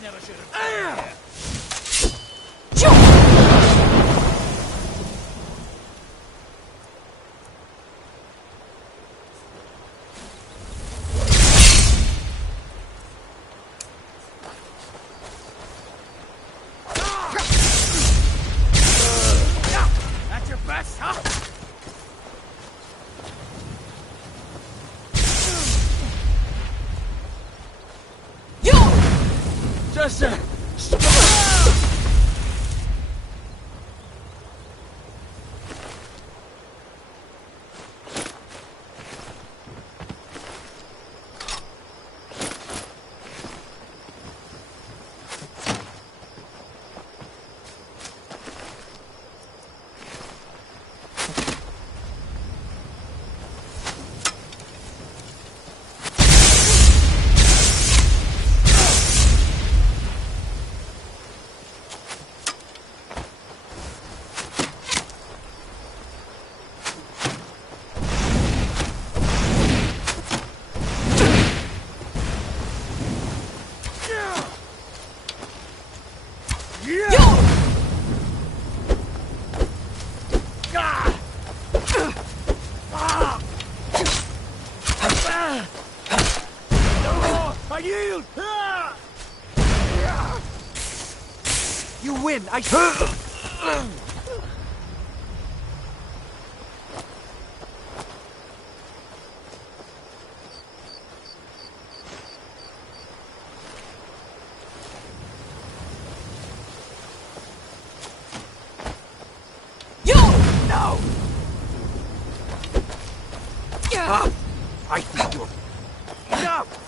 Never should have. That's your best, huh? Just I yield! You win! I... No! I think you're... Enough!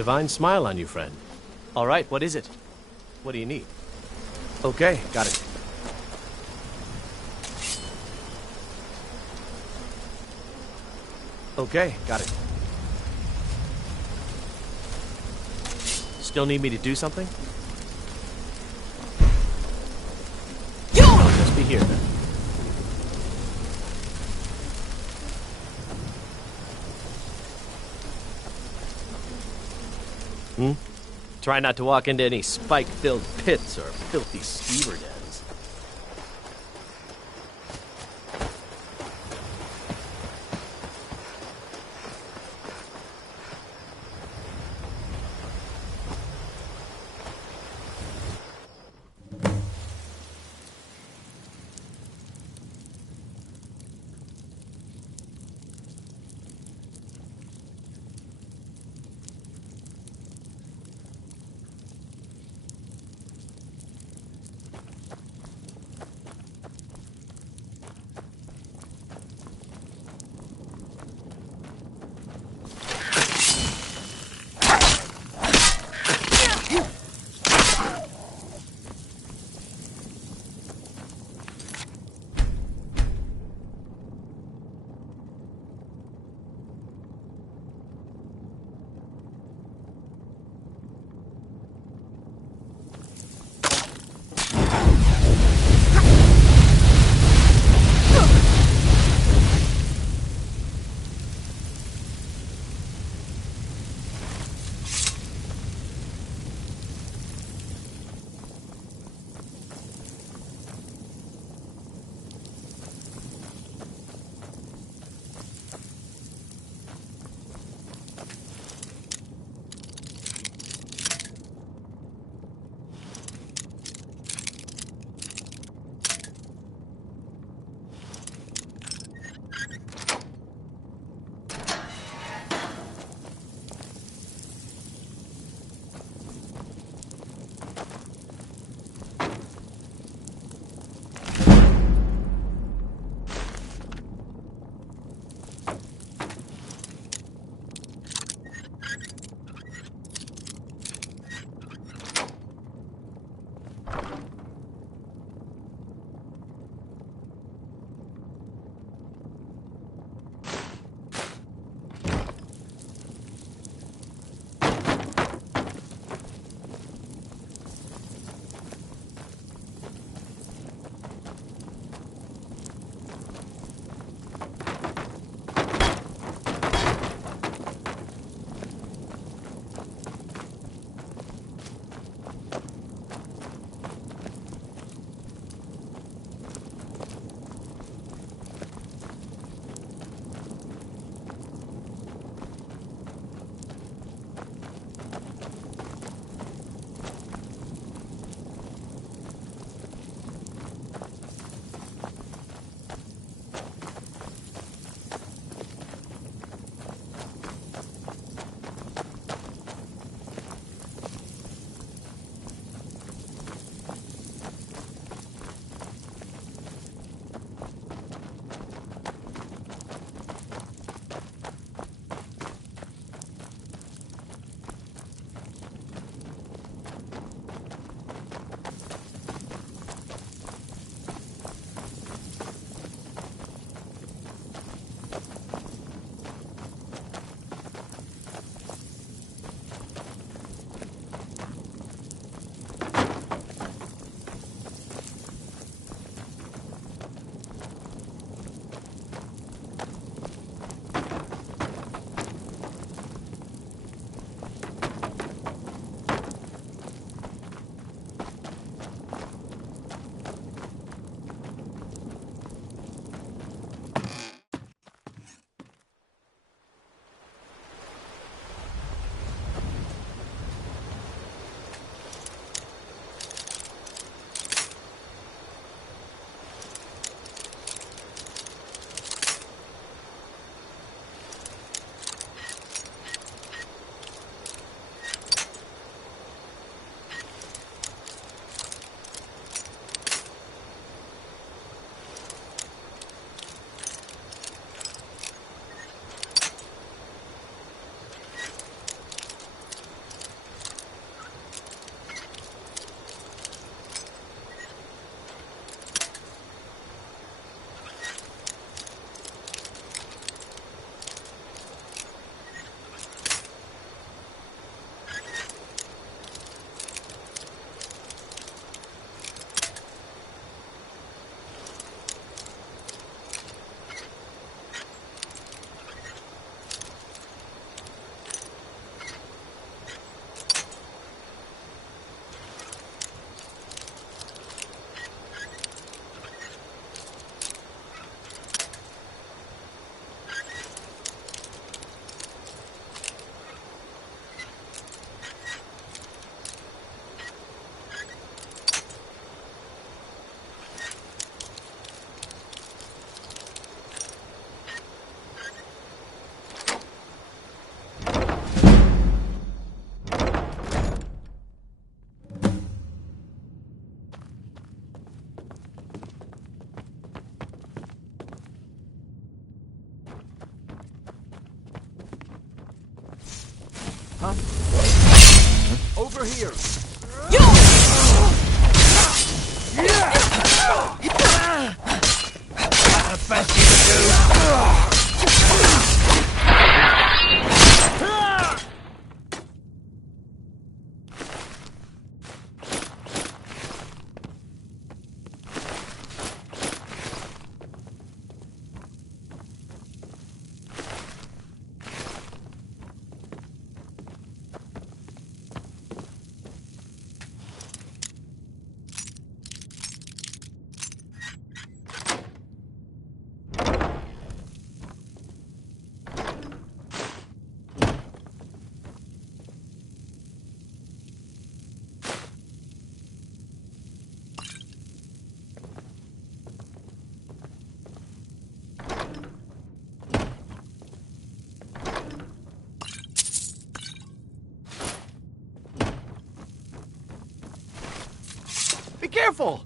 divine smile on you, friend. All right, what is it? What do you need? Okay, got it. Okay, got it. Still need me to do something? I'll just be here then. Try not to walk into any spike-filled pits or filthy skeever dens. Huh? Over here! The best you can do! Be careful!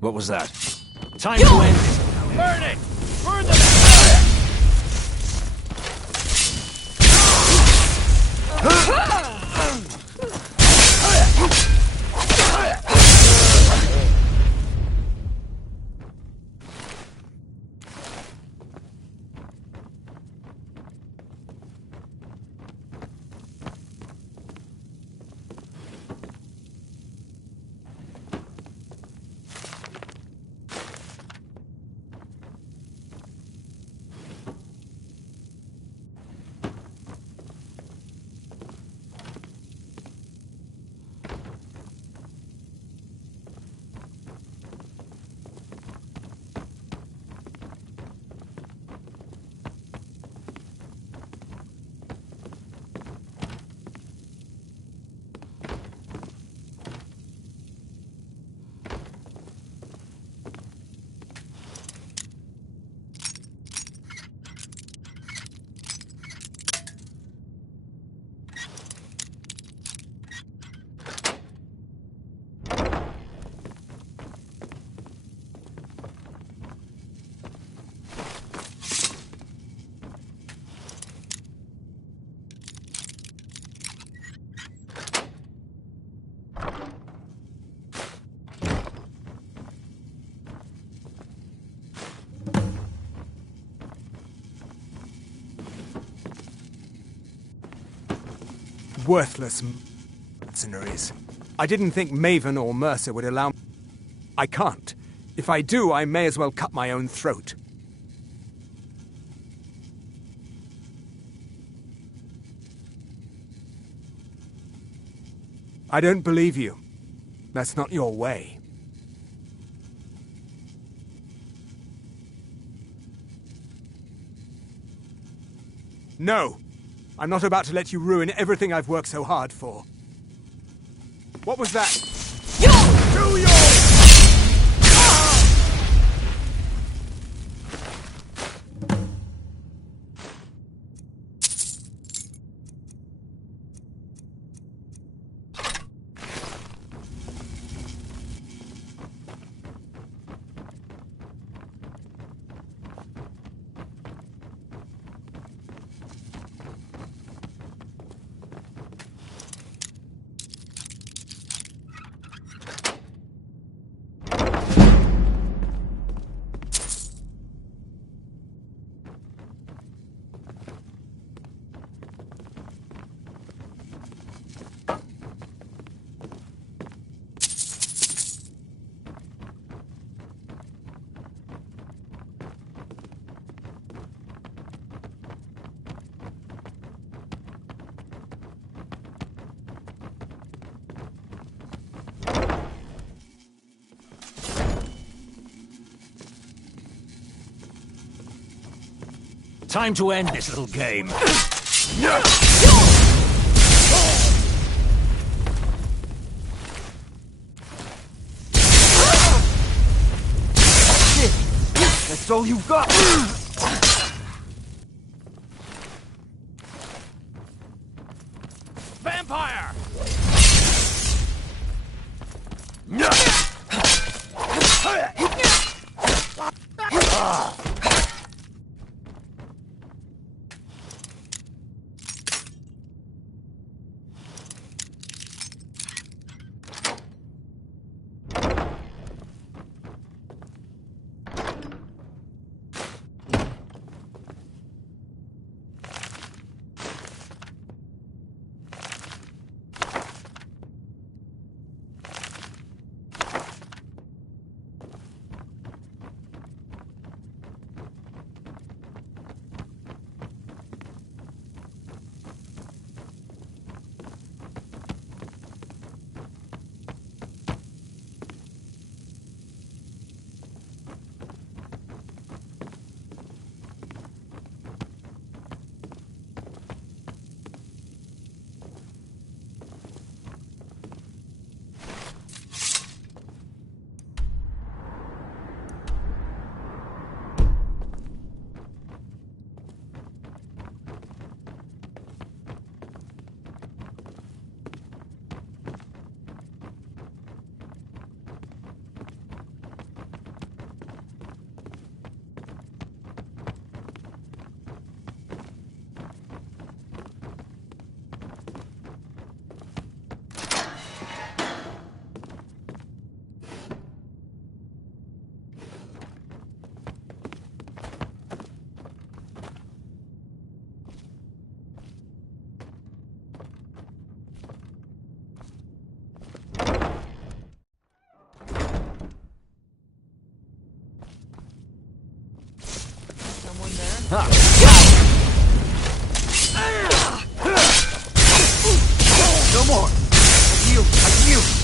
What was that? Time to end it! Burn it! Burn the... Worthless mercenaries. I didn't think Maven or Mercer would allow me. I can't. If I do, I may as well cut my own throat. I don't believe you. That's not your way. No! I'm not about to let you ruin everything I've worked so hard for. What was that? Do your... time to end this little game. That's all you've got! Vampire! No more! I yield! I yield!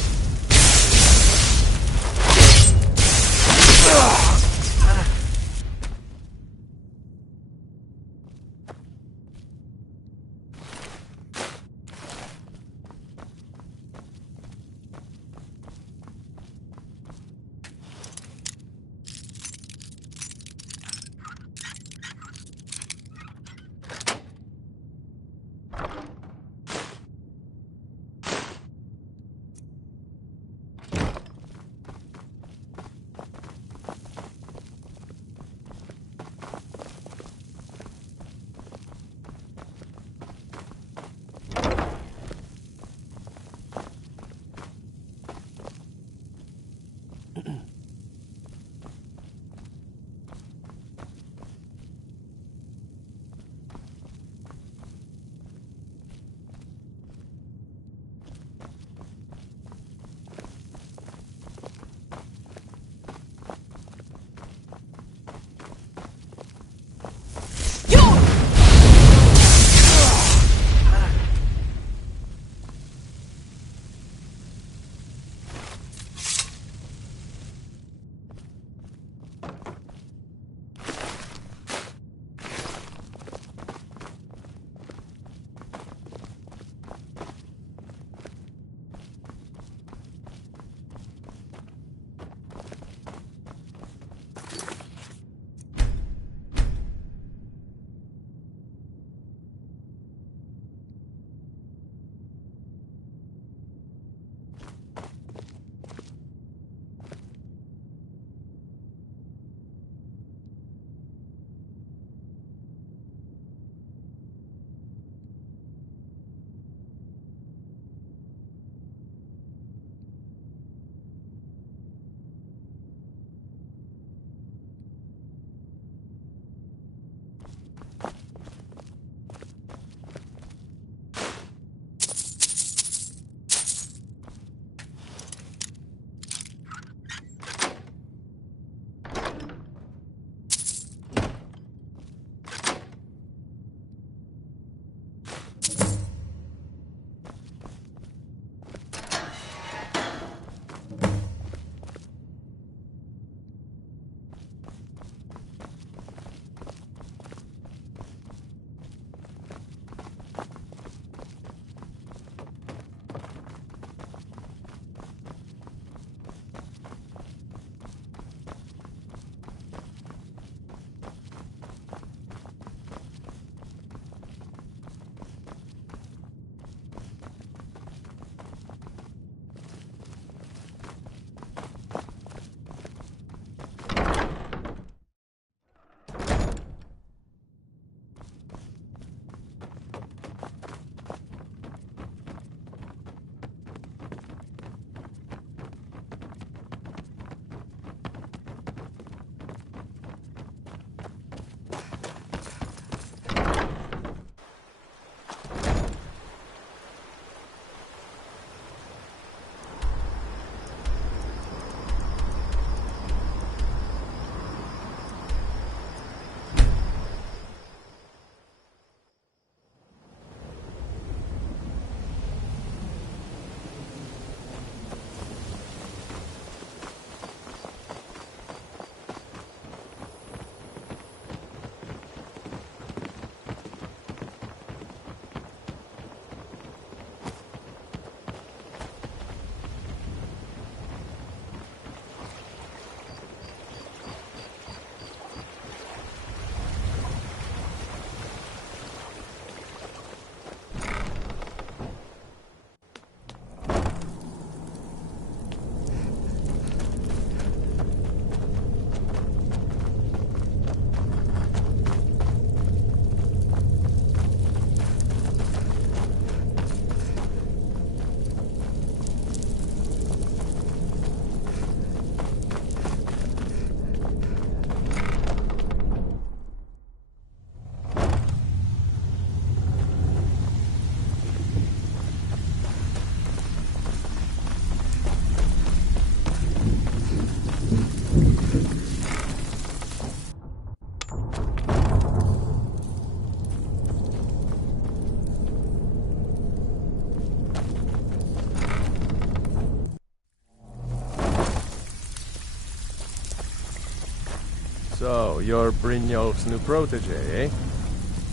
So, you're Brynjolf's new protege, eh?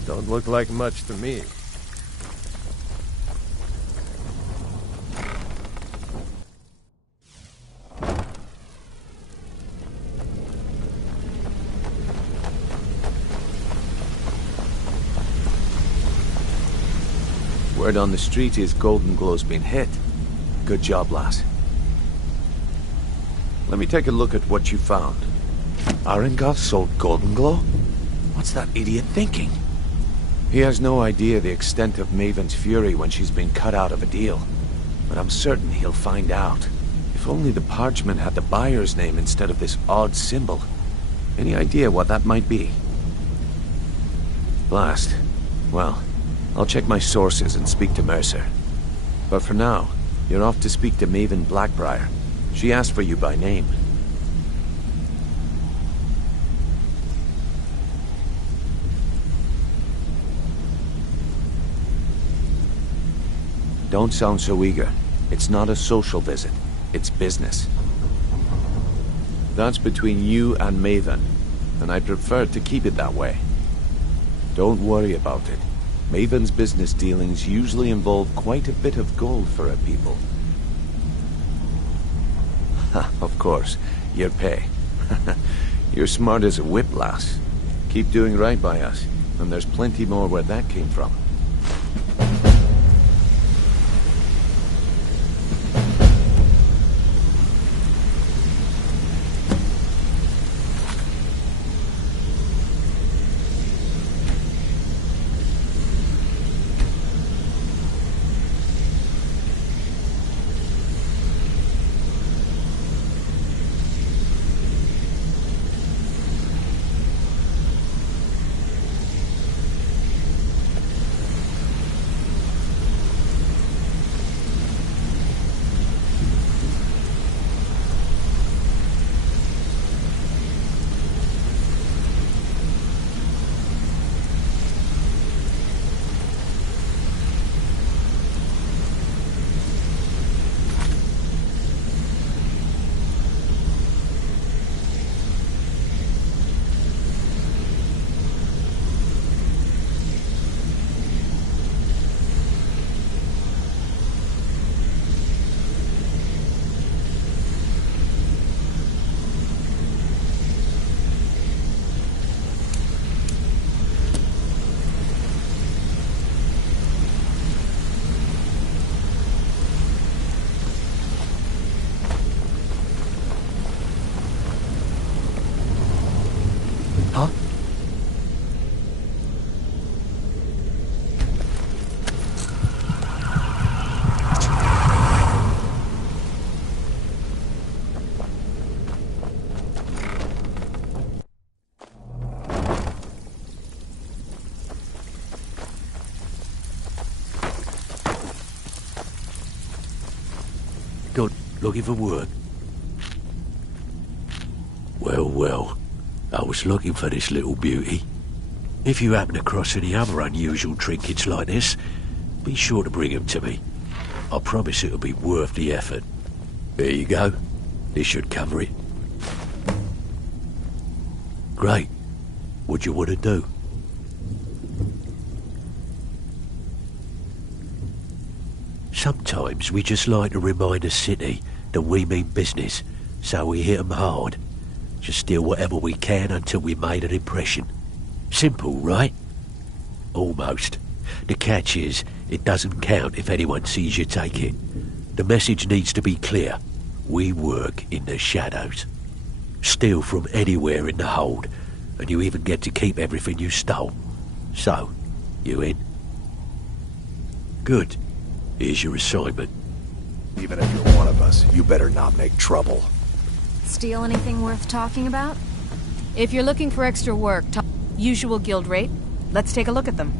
Don't look like much to me. Word on the street is Golden Glow's been hit. Good job, lass. Let me take a look at what you found. Arengoth sold Golden Glow? What's that idiot thinking? He has no idea the extent of Maven's fury when she's been cut out of a deal. But I'm certain he'll find out. If only the parchment had the buyer's name instead of this odd symbol. Any idea what that might be? Blast. Well, I'll check my sources and speak to Mercer. But for now, you're off to speak to Maven Blackbriar. She asked for you by name. Don't sound so eager. It's not a social visit. It's business. That's between you and Maven, and I prefer to keep it that way. Don't worry about it. Maven's business dealings usually involve quite a bit of gold for her people. Of course, your pay. You're smart as a whip, lass. Keep doing right by us, and there's plenty more where that came from. Looking for work? Well, well. I was looking for this little beauty. If you happen across any other unusual trinkets like this, be sure to bring them to me. I promise it'll be worth the effort. There you go. This should cover it. Great. What do you want to do? Sometimes we just like to remind the city that we mean business, so we hit 'em hard. Just steal whatever we can until we made an impression. Simple, right? Almost. The catch is, it doesn't count if anyone sees you take it. The message needs to be clear. We work in the shadows. Steal from anywhere in the hold, and you even get to keep everything you stole. So, you in? Good. Here's your assignment. Even if you're one of us, you better not make trouble. Steal anything worth talking about? If you're looking for extra work, usual guild rate. Let's take a look at them.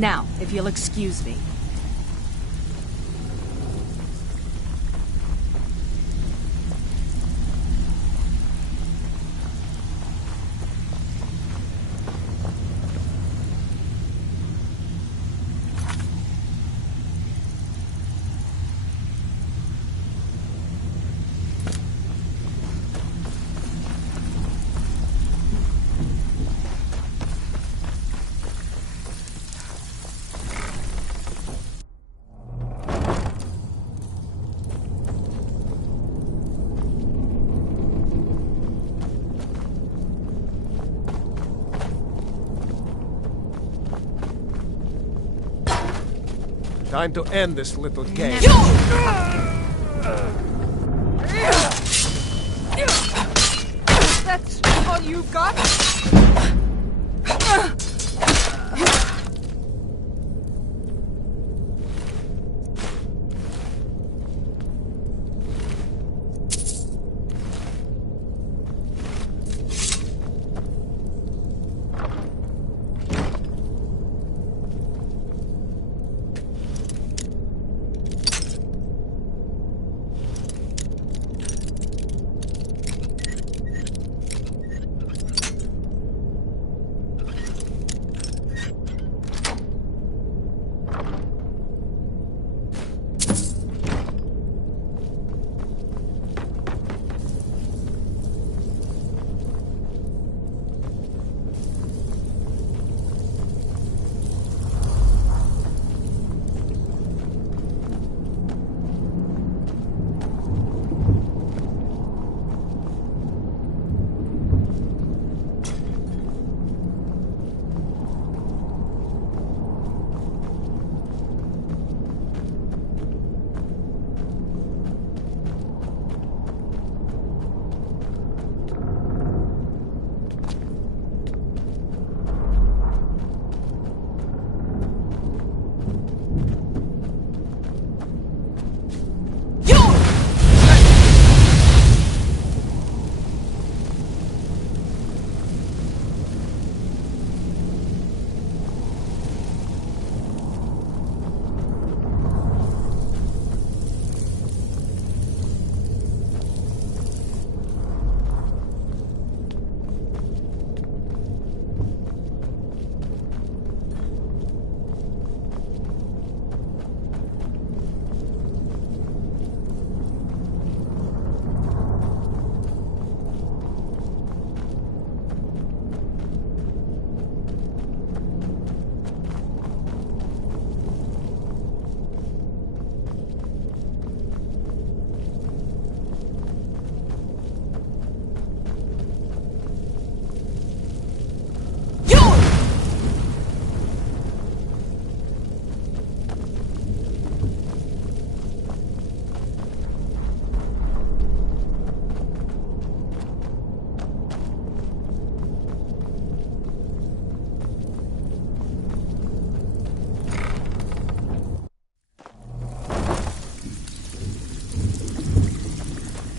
Now, if you'll excuse me. Time to end this little game. That's all you got?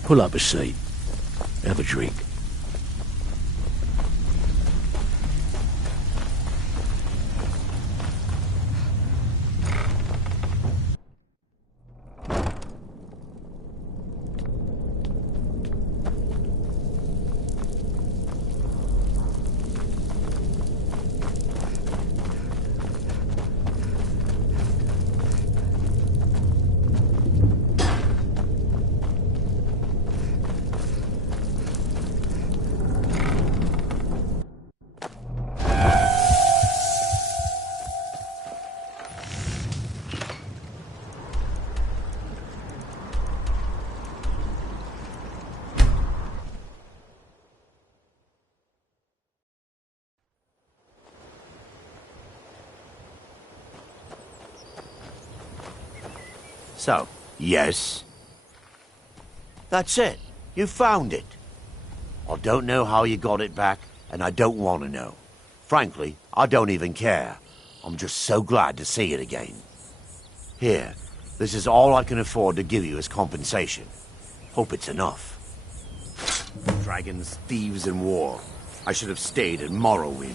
Pull up a seat. Have a drink. So, yes? That's it. You found it. I don't know how you got it back, and I don't want to know. Frankly, I don't even care. I'm just so glad to see it again. Here, this is all I can afford to give you as compensation. Hope it's enough. Dragons, thieves, and war. I should have stayed in Morrowind.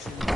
potion